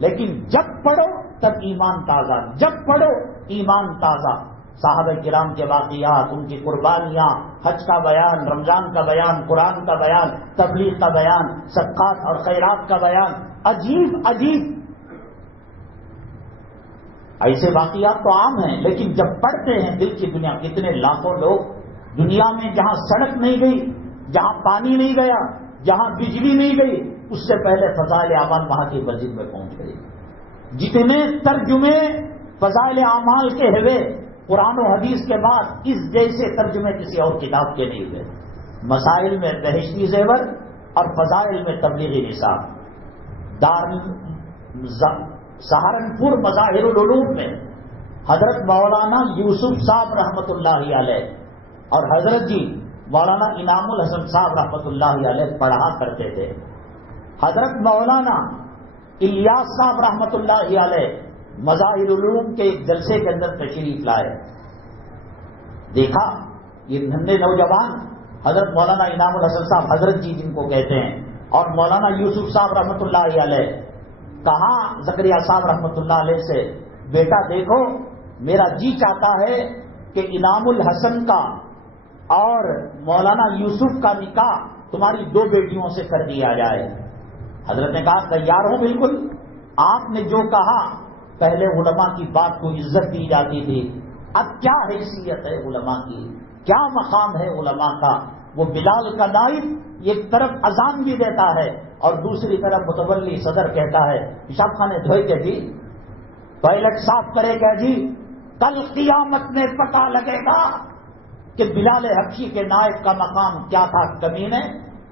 لیکن جب پڑھو تب ایمان تازہ، جب پڑھو ایمان تازہ۔ صحابہ کرام کے واقعات، ان کی قربانیاں، حج کا بیان، رمضان کا بیان، قرآن کا بیان، تبلیغ کا بیان، صدقات اور خیرات کا بیان، عجیب عجیب ایسے واقعات تو عام ہیں، لیکن جب پڑھتے ہیں دل کی دنیا، کتنے لاکھوں لوگ دنیا میں جہاں سڑک نہیں گئی، جہاں پانی نہیں گیا، جہاں بجلی نہیں گئی، اس سے پہلے فضائل اعمال وہاں کی مسجد میں پہنچ گئی۔ جتنے ترجمے فضائل اعمال کے ہوئے قرآن و حدیث کے بعد اس جیسے ترجمے کسی اور کتاب کے نہیں ہوئے۔ مسائل میں بہشتی زیور اور فضائل میں تبلیغی نصاب۔ سہارنپور مظاہر العلوم میں حضرت مولانا یوسف صاحب رحمت اللہ علیہ اور حضرت جی مولانا انعام الحسن صاحب رحمت اللہ علیہ پڑھا کرتے تھے۔ حضرت مولانا الیاس صاحب رحمت اللہ علیہ مظاہر العلوم کے ایک جلسے کے اندر تشریف لائے، دیکھا یہ ننھے نوجوان حضرت مولانا انعام الحسن صاحب حضرت جی جن کو کہتے ہیں اور مولانا یوسف صاحب رحمت اللہ علیہ، کہاں زکریا صاحب رحمت اللہ علیہ سے بیٹا دیکھو میرا جی چاہتا ہے کہ انعام الحسن کا اور مولانا یوسف کا نکاح تمہاری 2 بیٹیوں سے کر دیا جائے۔ حضرت نے کہا تیار ہوں بالکل، آپ نے جو کہا۔ پہلے علماء کی بات کو عزت دی جاتی تھی، اب کیا حیثیت ہے علماء کی، کیا مقام ہے علماء کا۔ وہ بلال کا نائب ایک طرف اذان بھی دیتا ہے اور دوسری طرف متولی صدر کہتا ہے پیشاب خانے دھوئے کے جی، ٹوائلٹ صاف کرے گا جی، کل قیامت میں پتہ لگے گا کہ بلال حبشی کے نائب کا مقام کیا تھا کمینے،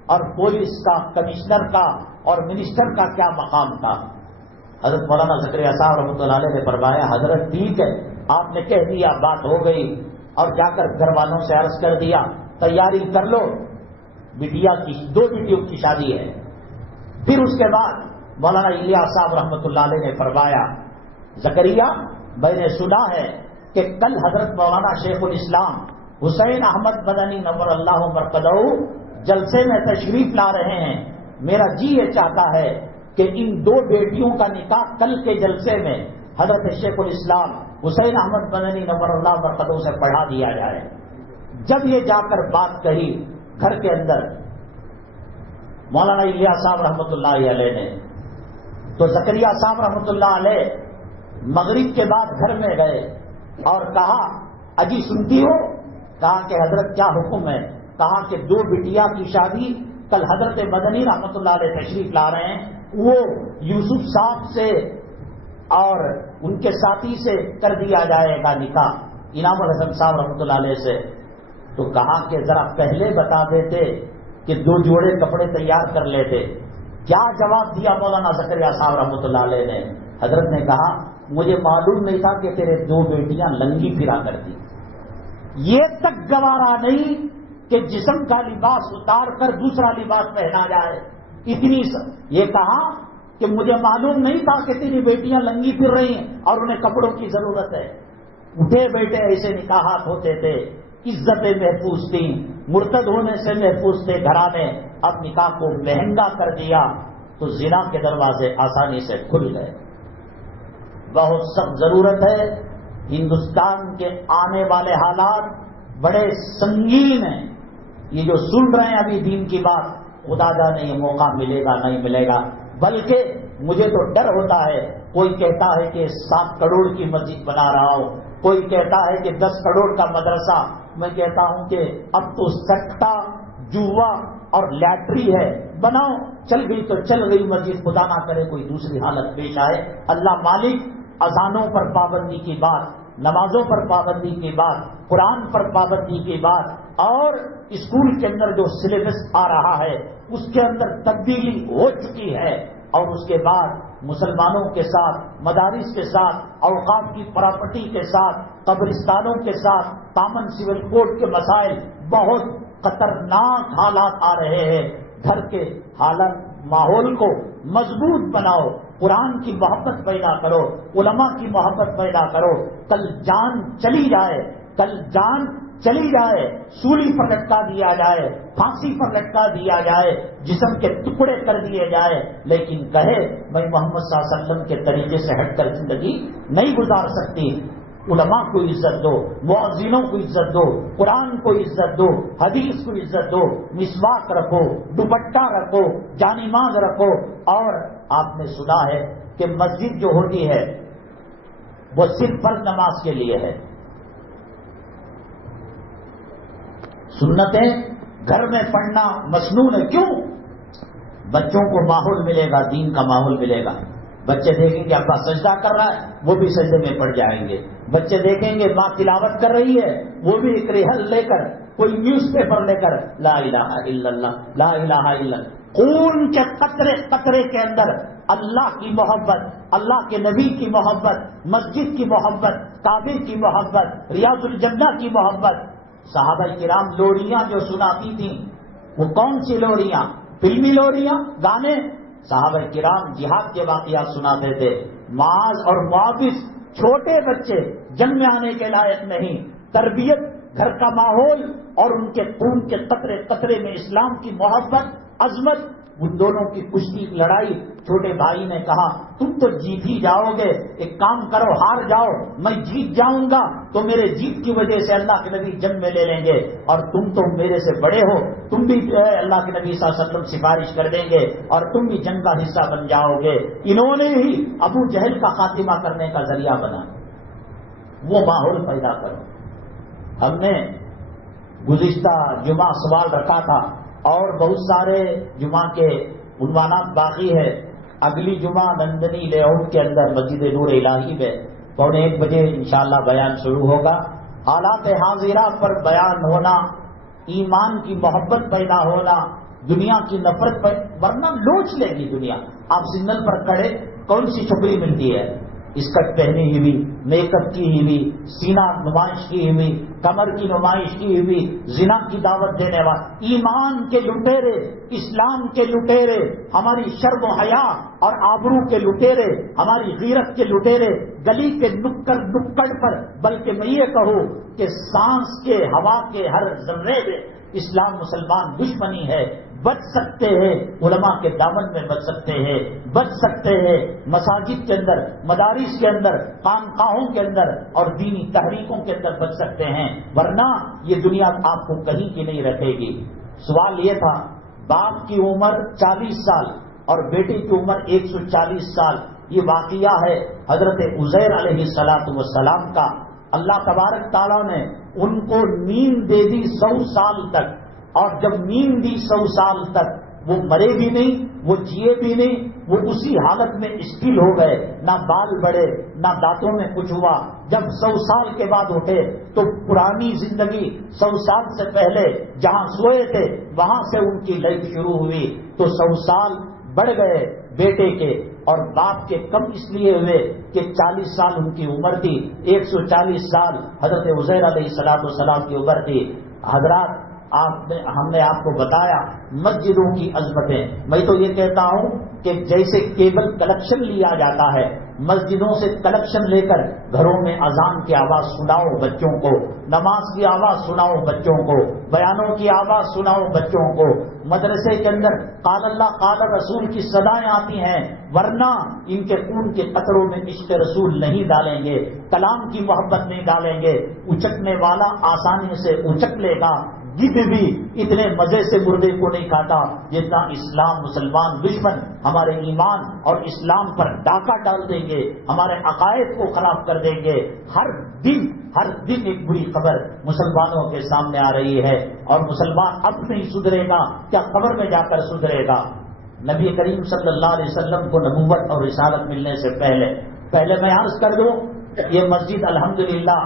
اور پولیس کا، کمشنر کا اور منسٹر کا کیا مقام تھا۔ حضرت مولانا زکریا صاحب رحمۃ اللہ علیہ نے فرمایا حضرت ٹھیک ہے، آپ نے کہہ دیا بات ہو گئی، اور جا کر گھر والوں سے عرض کر دیا تیاری کر لو، بٹیا کی 2 بیٹیوں کی شادی ہے۔ پھر اس کے بعد مولانا الیاس صاحب رحمۃ اللہ علیہ نے فرمایا زکریا میں نے سنا ہے کہ کل حضرت مولانا شیخ الاسلام حسین احمد مدنی نور اللہ مرقدہ جلسے میں تشریف لا رہے ہیں، میرا جی یہ چاہتا ہے کہ ان 2 بیٹیوں کا نکاح کل کے جلسے میں حضرت شیخ الاسلام حسین احمد مدنی نور اللہ مرقدہ سے پڑھا دیا جائے۔ جب یہ جا کر بات کہی گھر کے اندر مولانا الیاس صاحب رحمۃ اللہ علیہ نے، تو زکریا صاحب رحمۃ اللہ علیہ مغرب کے بعد گھر میں گئے، اور کہا اجی سنتی ہو؟ کہا کہ حضرت کیا حکم ہے؟ کہا کہ 2 بٹیا کی شادی کل حضرت مدنی رحمۃ اللہ علیہ تشریف لا رہے ہیں، وہ یوسف صاحب سے اور ان کے ساتھی سے کر دیا جائے گا نکاح، انعام الحسن صاحب رحمۃ اللہ علیہ سے۔ تو کہا کہ ذرا پہلے بتا دیتے کہ 2 جوڑے کپڑے تیار کر لیتے۔ کیا جواب دیا مولانا زکریا صاحب رحمۃ اللہ علیہ نے؟ حضرت نے کہا مجھے معلوم نہیں تھا کہ تیرے 2 بیٹیاں لنگی پھرا کرتی، یہ تک گوارا نہیں کہ جسم کا لباس اتار کر دوسرا لباس پہنا جائے، اتنی یہ کہا کہ مجھے معلوم نہیں تھا کہ تیری بیٹیاں لنگی پھر رہی ہیں اور انہیں کپڑوں کی ضرورت ہے۔ اٹھے بیٹھے ایسے نکاحات ہوتے تھے، عزتیں محفوظ تھیں، مرتد ہونے سے محفوظ تھے گھرانے۔ اب نکاح کو مہنگا کر دیا تو زنا کے دروازے آسانی سے کھل گئے۔ بہت سخت ضرورت ہے، ہندوستان کے آنے والے حالات بڑے سنگین ہیں۔ یہ جو سن رہے ہیں ابھی دین کی بات، خدا جانے یہ موقع ملے گا نہیں ملے گا، بلکہ مجھے تو ڈر ہوتا ہے، کوئی کہتا ہے کہ 7 کروڑ کی مسجد بنا رہا ہوں، کوئی کہتا ہے کہ 10 کروڑ کا مدرسہ۔ میں کہتا ہوں کہ اب تو سٹا، جوا اور لیٹری ہے، بناؤ، چل گئی تو چل گئی مسجد، خدا نہ کرے کوئی دوسری حالت پیش آئے۔ اللہ مالک اذانوں پر پابندی کی بات، نمازوں پر پابندی کی بات، قرآن پر پابندی کی بات، اور اسکول کے اندر جو سلیبس آ رہا ہے اس کے اندر تبدیلی ہو چکی ہے، اور اس کے بعد مسلمانوں کے ساتھ، مدارس کے ساتھ، اوقاف کی پراپرٹی کے ساتھ، قبرستانوں کے ساتھ، کامن سول کوڈ کے مسائل، بہت خطرناک حالات آ رہے ہیں۔ گھر کے حالت ماحول کو مضبوط بناؤ، قرآن کی محبت پیدا کرو، علماء کی محبت پیدا کرو۔ کل جان چلی جائے، کل جان چلی جائے، سولی پر لٹکا دیا جائے، پھانسی پر لٹکا دیا جائے، جسم کے ٹکڑے کر دیے جائے، لیکن کہے میں محمد صلی اللہ علیہ وسلم کے طریقے سے ہٹ کر زندگی نہیں گزار سکتی۔ علماء کو عزت دو، مؤذنوں کو عزت دو، قرآن کو عزت دو، حدیث کو عزت دو، مسواک رکھو، دوپٹہ رکھو، جانماز رکھو۔ اور آپ نے سنا ہے کہ مسجد جو ہوتی ہے وہ صرف فرض نماز کے لیے ہے، سنتیں گھر میں پڑھنا مسنون ہے۔ کیوں؟ بچوں کو ماحول ملے گا، دین کا ماحول ملے گا۔ بچے دیکھیں گے ابا سجدہ کر رہا ہے، وہ بھی سجدے میں پڑ جائیں گے۔ بچے دیکھیں گے ماں تلاوت کر رہی ہے، وہ بھی ایک ریحل لے کر، کوئی نیوز پیپر لے کر لا الہ الا اللہ، لا الہ الا اللہ۔ خون کے قطرے قطرے کے اندر اللہ کی محبت، اللہ کے نبی کی محبت، مسجد کی محبت، کعبے کی محبت، ریاض الجنہ کی محبت۔ صحابہ کرام لوریاں جو سناتی تھیں وہ کون سی لوریاں؟ فلمی لوریاں، گانے؟ صحابہ کرام جہاد کے واقعات سناتے تھے۔ معاذ اور معاوض چھوٹے بچے، جنگ میں آنے کے لائق نہیں، تربیت، گھر کا ماحول اور ان کے خون کے قطرے قطرے میں اسلام کی محبت، عظمت، ان دونوں کی کشتی لڑائی۔ چھوٹے بھائی نے کہا تم تو جیت ہی جاؤ گے، ایک کام کرو ہار جاؤ، میں جیت جاؤں گا تو میرے جیت کی وجہ سے اللہ کے نبی جنگ میں لے لیں گے، اور تم تو میرے سے بڑے ہو، تم بھی اللہ کے نبی صلی اللہ علیہ وسلم سفارش کر دیں گے اور تم بھی جنگ کا حصہ بن جاؤ گے۔ انہوں نے ہی ابو جہل کا خاتمہ کرنے کا ذریعہ بنا۔ وہ ماحول پیدا کرو۔ ہم نے گزشتہ جمعہ سوال رکھا تھا اور بہت سارے جمعہ کے عنوانات باقی ہے۔ اگلی جمعہ نندنی لے آؤٹ کے اندر مسجد نور الہی میں 1:15 بجے انشاءاللہ بیان شروع ہوگا۔ حالات حاضرہ پر بیان ہونا، ایمان کی محبت پیدا ہونا، دنیا کی نفرت ورنہ لوچ لے گی دنیا۔ آپ سگنل پر کھڑے، کون سی چھپڑی ملتی ہے؟ اسکرٹ پہنی ہوئی، میک اپ کی ہوئی، سینہ نمائش کی ہوئی، کمر کی نمائش کی ہوئی، زنا کی دعوت دینے والے، ایمان کے لٹیرے، اسلام کے لٹیرے، ہماری شرم و حیا اور آبرو کے لٹیرے، ہماری غیرت کے لٹیرے گلی کے نکڑ نکڑ پر، بلکہ میں یہ کہوں کہ سانس کے ہوا کے ہر ذرے میں اسلام مسلمان دشمنی ہے۔ بچ سکتے ہیں، علماء کے دامن میں بچ سکتے ہیں، بچ سکتے ہیں مساجد کے اندر، مدارس کے اندر، خانقاہوں کے اندر اور دینی تحریکوں کے اندر بچ سکتے ہیں، ورنہ یہ دنیا آپ کو کہیں کی نہیں رکھے گی۔ سوال یہ تھا، باپ کی عمر 40 سال اور بیٹے کی عمر 140 سال، یہ واقعہ ہے حضرت عزیر علیہ السلام کا۔ اللہ تبارک تعالیٰ نے ان کو نیند دے دی 100 سال تک، اور جب نیند دی 100 سال تک وہ مرے بھی نہیں، وہ جیے بھی نہیں، وہ اسی حالت میں اسٹل ہو گئے، نہ بال بڑھے نہ دانتوں میں کچھ ہوا۔ جب 100 سال کے بعد اٹھے تو پرانی زندگی 100 سال سے پہلے جہاں سوئے تھے وہاں سے ان کی لائف شروع ہوئی، تو 100 سال بڑھ گئے بیٹے کے، اور باپ کے کم اس لیے ہوئے کہ 40 سال ان کی عمر تھی، 140 سال حضرت عزیر علیہ السلام کی عمر تھی۔ حضرات ہم نے آپ کو بتایا مسجدوں کی عظمتیں۔ میں تو یہ کہتا ہوں کہ جیسے کیبل کلیکشن لیا جاتا ہے، مسجدوں سے کلیکشن لے کر گھروں میں اذان کی آواز سناؤ بچوں کو، نماز کی آواز سناؤ بچوں کو، بیانوں کی آواز سناؤ بچوں کو، مدرسے کے اندر قال اللہ قال رسول کی صدائیں آتی ہیں، ورنہ ان کے خون کے قطروں میں عشق رسول نہیں ڈالیں گے، کلام کی محبت نہیں ڈالیں گے، اچکنے والا آسانی سے اچک لے گا، گدھ بھی اتنے مزے سے مردے کو نہیں کھاتا جتنا اسلام مسلمان دشمن ہمارے ایمان اور اسلام پر ڈاکہ ڈال دیں گے، ہمارے عقائد کو خراب کر دیں گے۔ ہر دن ایک بری خبر مسلمانوں کے سامنے آ رہی ہے، اور مسلمان اب نہیں سدھرے گا کیا قبر میں جا کر سدھرے گا؟ نبی کریم صلی اللہ علیہ وسلم کو نبوت اور رسالت ملنے سے پہلے میں عرض کر دوں، یہ مسجد الحمدللہ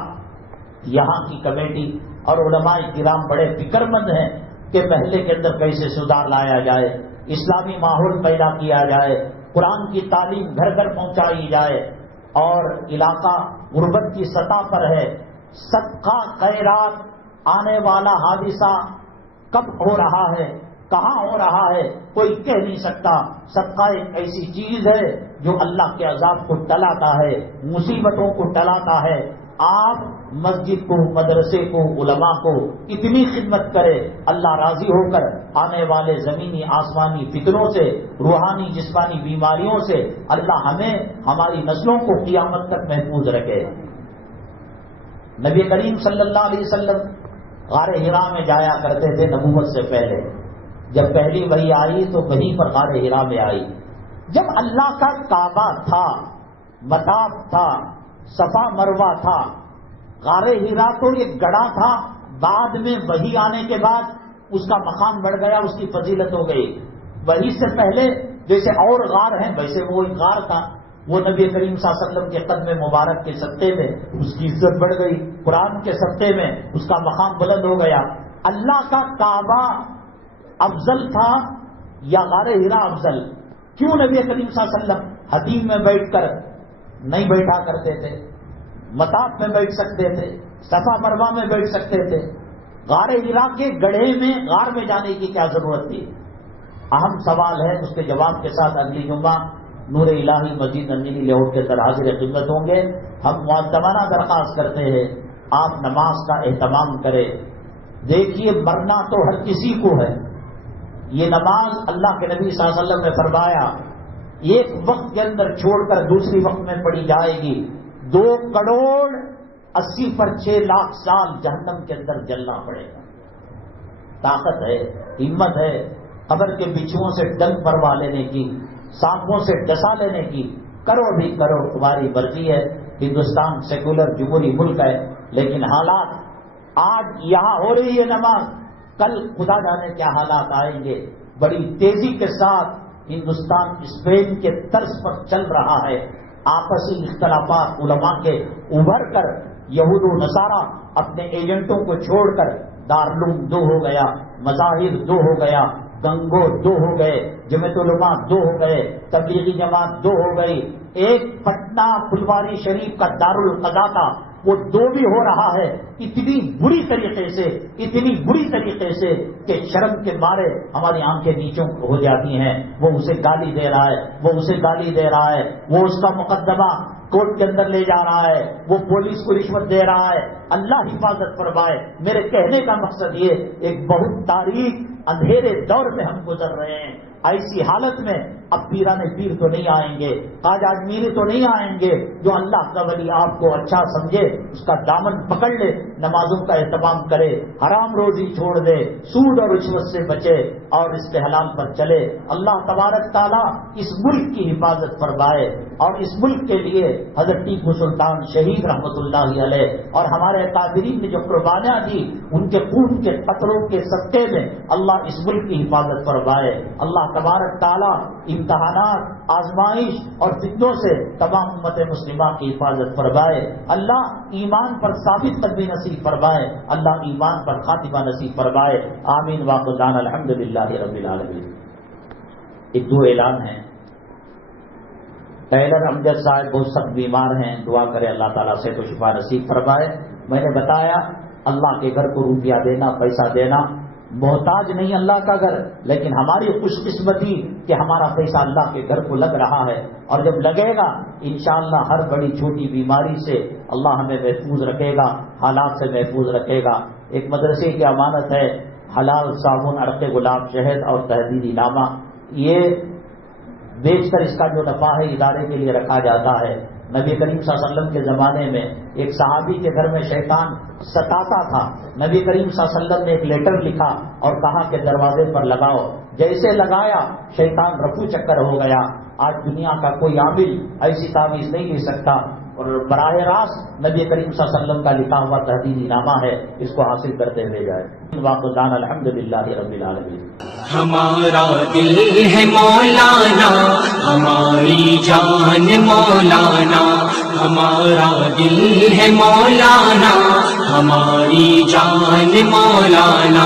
یہاں کی کمیٹی اور علماء کرام بڑے فکر مند ہیں کہ محلے کے اندر کیسے سدھار لایا جائے، اسلامی ماحول پیدا کیا جائے، قرآن کی تعلیم گھر گھر پہنچائی جائے، اور علاقہ غربت کی سطح پر ہے۔ صدقہ خیرات آنے والا حادثہ کب ہو رہا ہے، کہاں ہو رہا ہے، کوئی کہہ نہیں سکتا۔ صدقہ ایک ایسی چیز ہے جو اللہ کے عذاب کو ٹلاتا ہے، مصیبتوں کو ٹلاتا ہے۔ آپ مسجد کو، مدرسے کو، علماء کو اتنی خدمت کرے، اللہ راضی ہو کر آنے والے زمینی آسمانی فتنوں سے، روحانی جسمانی بیماریوں سے اللہ ہمیں ہماری نسلوں کو قیامت تک محفوظ رکھے۔ نبی کریم صلی اللہ علیہ وسلم غار حرا میں جایا کرتے تھے نبوت سے پہلے۔ جب پہلی وحی آئی تو وہیں پر غار حرا میں آئی۔ جب اللہ کا کعبہ تھا، مطاف تھا، صفا مروہ تھا، غار حرا تو ایک گڑھا تھا، بعد میں وحی آنے کے بعد اس کا مقام بڑھ گیا، اس کی فضیلت ہو گئی۔ وحی سے پہلے جیسے اور غار ہیں ویسے وہ ایک غار تھا، وہ نبی کریم صلی اللہ علیہ وسلم کے قدم مبارک کے صدقے میں اس کی عزت بڑھ گئی، قرآن کے صدقے میں اس کا مقام بلند ہو گیا۔ اللہ کا کعبہ افضل تھا یا غار حرا افضل؟ کیوں نبی کریم صلی اللہ علیہ وسلم حتیم میں بیٹھ کر نہیں بیٹھا کرتے تھے، مطاف میں بیٹھ سکتے تھے، صفا مروہ میں بیٹھ سکتے تھے؟ غار حرا کے گڑھے میں، غار میں جانے کی کیا ضرورت تھی؟ اہم سوال ہے، اس کے جواب کے ساتھ اگلی جمعہ نور الہی مسجد نندنی لیاؤٹ کے اندر حاضر خدمت ہوں گے۔ ہم معتمانہ درخواست کرتے ہیں آپ نماز کا اہتمام کریں۔ دیکھیے مرنا تو ہر کسی کو ہے، یہ نماز اللہ کے نبی صلی اللہ علیہ وسلم نے فرمایا ایک وقت کے اندر چھوڑ کر دوسری وقت میں پڑھی جائے گی، 2,80,06,00,000 سال جہنم کے اندر جلنا پڑے گا۔ طاقت ہے، ہمت ہے قبر کے بچھوؤں سے ڈنک مروا لینے کی، سانپوں سے ڈسا لینے کی، کرو بھی کرو، تمہاری مرضی ہے۔ ہندوستان سیکولر جمہوری ملک ہے، لیکن حالات آج یہاں ہو رہی ہے نماز، کل خدا جانے کیا حالات آئیں گے۔ بڑی تیزی کے ساتھ ہندوستان اسپین کے طرز پر چل رہا ہے، آپسی اختلافات علماء کے ابھر کر یہود و نصارہ اپنے ایجنٹوں کو چھوڑ کر دارالعلوم 2 ہو گیا، مظاہر 2 ہو گیا، گنگو 2 ہو گئے، جمعیت علماء 2 ہو گئے، تبلیغی جماعت 2 ہو گئی، ایک پٹنہ پھلواری شریف کا دارالقضا تھا وہ 2 بھی ہو رہا ہے، اتنی بری طریقے سے کہ شرم کے مارے ہماری آنکھیں نیچوں ہو جاتی ہیں۔ وہ اسے گالی دے رہا ہے، وہ اسے گالی دے رہا ہے، وہ اس کا مقدمہ کورٹ کے اندر لے جا رہا ہے، وہ پولیس کو رشوت دے رہا ہے۔ اللہ حفاظت فرمائے۔ میرے کہنے کا مقصد یہ، ایک بہت تاریک اندھیرے دور میں ہم گزر رہے ہیں، ایسی حالت میں اب پیران پیر تو نہیں آئیں گے، خواجہ اجمیری تو نہیں آئیں گے، جو اللہ کا ولی آپ کو اچھا سمجھے اس کا دامن پکڑ لے، نمازوں کا اہتمام کرے، حرام روزی چھوڑ دے، سود اور رشوت سے بچے اور اس کے حلال پر چلے۔ اللہ تبارک تعالیٰ اس ملک کی حفاظت فرمائے اور اس ملک کے لیے حضرت ٹیپو سلطان شہید رحمت اللہ علیہ اور ہمارے قادرین نے جو قربانیاں دی ان کے خون کے قطروں کے صدقے میں اللہ اس ملک کی حفاظت فرمائے۔ اللہ تبارک تعالیٰ امتحانات، آزمائش اور فتنوں سے تمام امت مسلمہ کی حفاظت فرمائے۔ اللہ ایمان پر ثابت قدمی نصیب فرمائے، اللہ ایمان پر خاتمہ نصیب فرمائے۔ آمین واخر دعوانا الحمدللہ رب العالمین۔ ایک دو اعلان ہیں۔ ٹیلر امجد صاحب بہت سخت بیمار ہیں، دعا کرے اللہ تعالیٰ سے تو شفا نصیب فرمائے۔ میں نے بتایا اللہ کے گھر کو روپیہ دینا، پیسہ دینا، محتاج نہیں اللہ کا گھر، لیکن ہماری خوش قسمتی کہ ہمارا پیسہ اللہ کے گھر کو لگ رہا ہے، اور جب لگے گا انشاءاللہ ہر بڑی چھوٹی بیماری سے اللہ ہمیں محفوظ رکھے گا، حالات سے محفوظ رکھے گا۔ ایک مدرسے کی امانت ہے حلال صابن، عرق گلاب، شہد اور تحریری نامہ، یہ بیچ کر اس کا جو نفع ہے ادارے کے لیے رکھا جاتا ہے۔ نبی کریم صلی اللہ علیہ وسلم کے زمانے میں ایک صحابی کے گھر میں شیطان ستاتا تھا، نبی کریم صلی اللہ علیہ وسلم نے ایک لیٹر لکھا اور کہا کہ دروازے پر لگاؤ، جیسے لگایا شیطان رفو چکر ہو گیا۔ آج دنیا کا کوئی عامل ایسی تعویذ نہیں لے سکتا، اور براہ راست نبی کریم صلی اللہ علیہ وسلم کا لکھا ہوا تحریری نامہ ہے، اس کو حاصل کرتے ہوئے جائے۔ واقعان الحمدللہ رب العالمین۔ ہمارا دل ہے مولانا، ہماری جان مولانا، ہمارا دل ہے مولانا، ہماری جان مولانا۔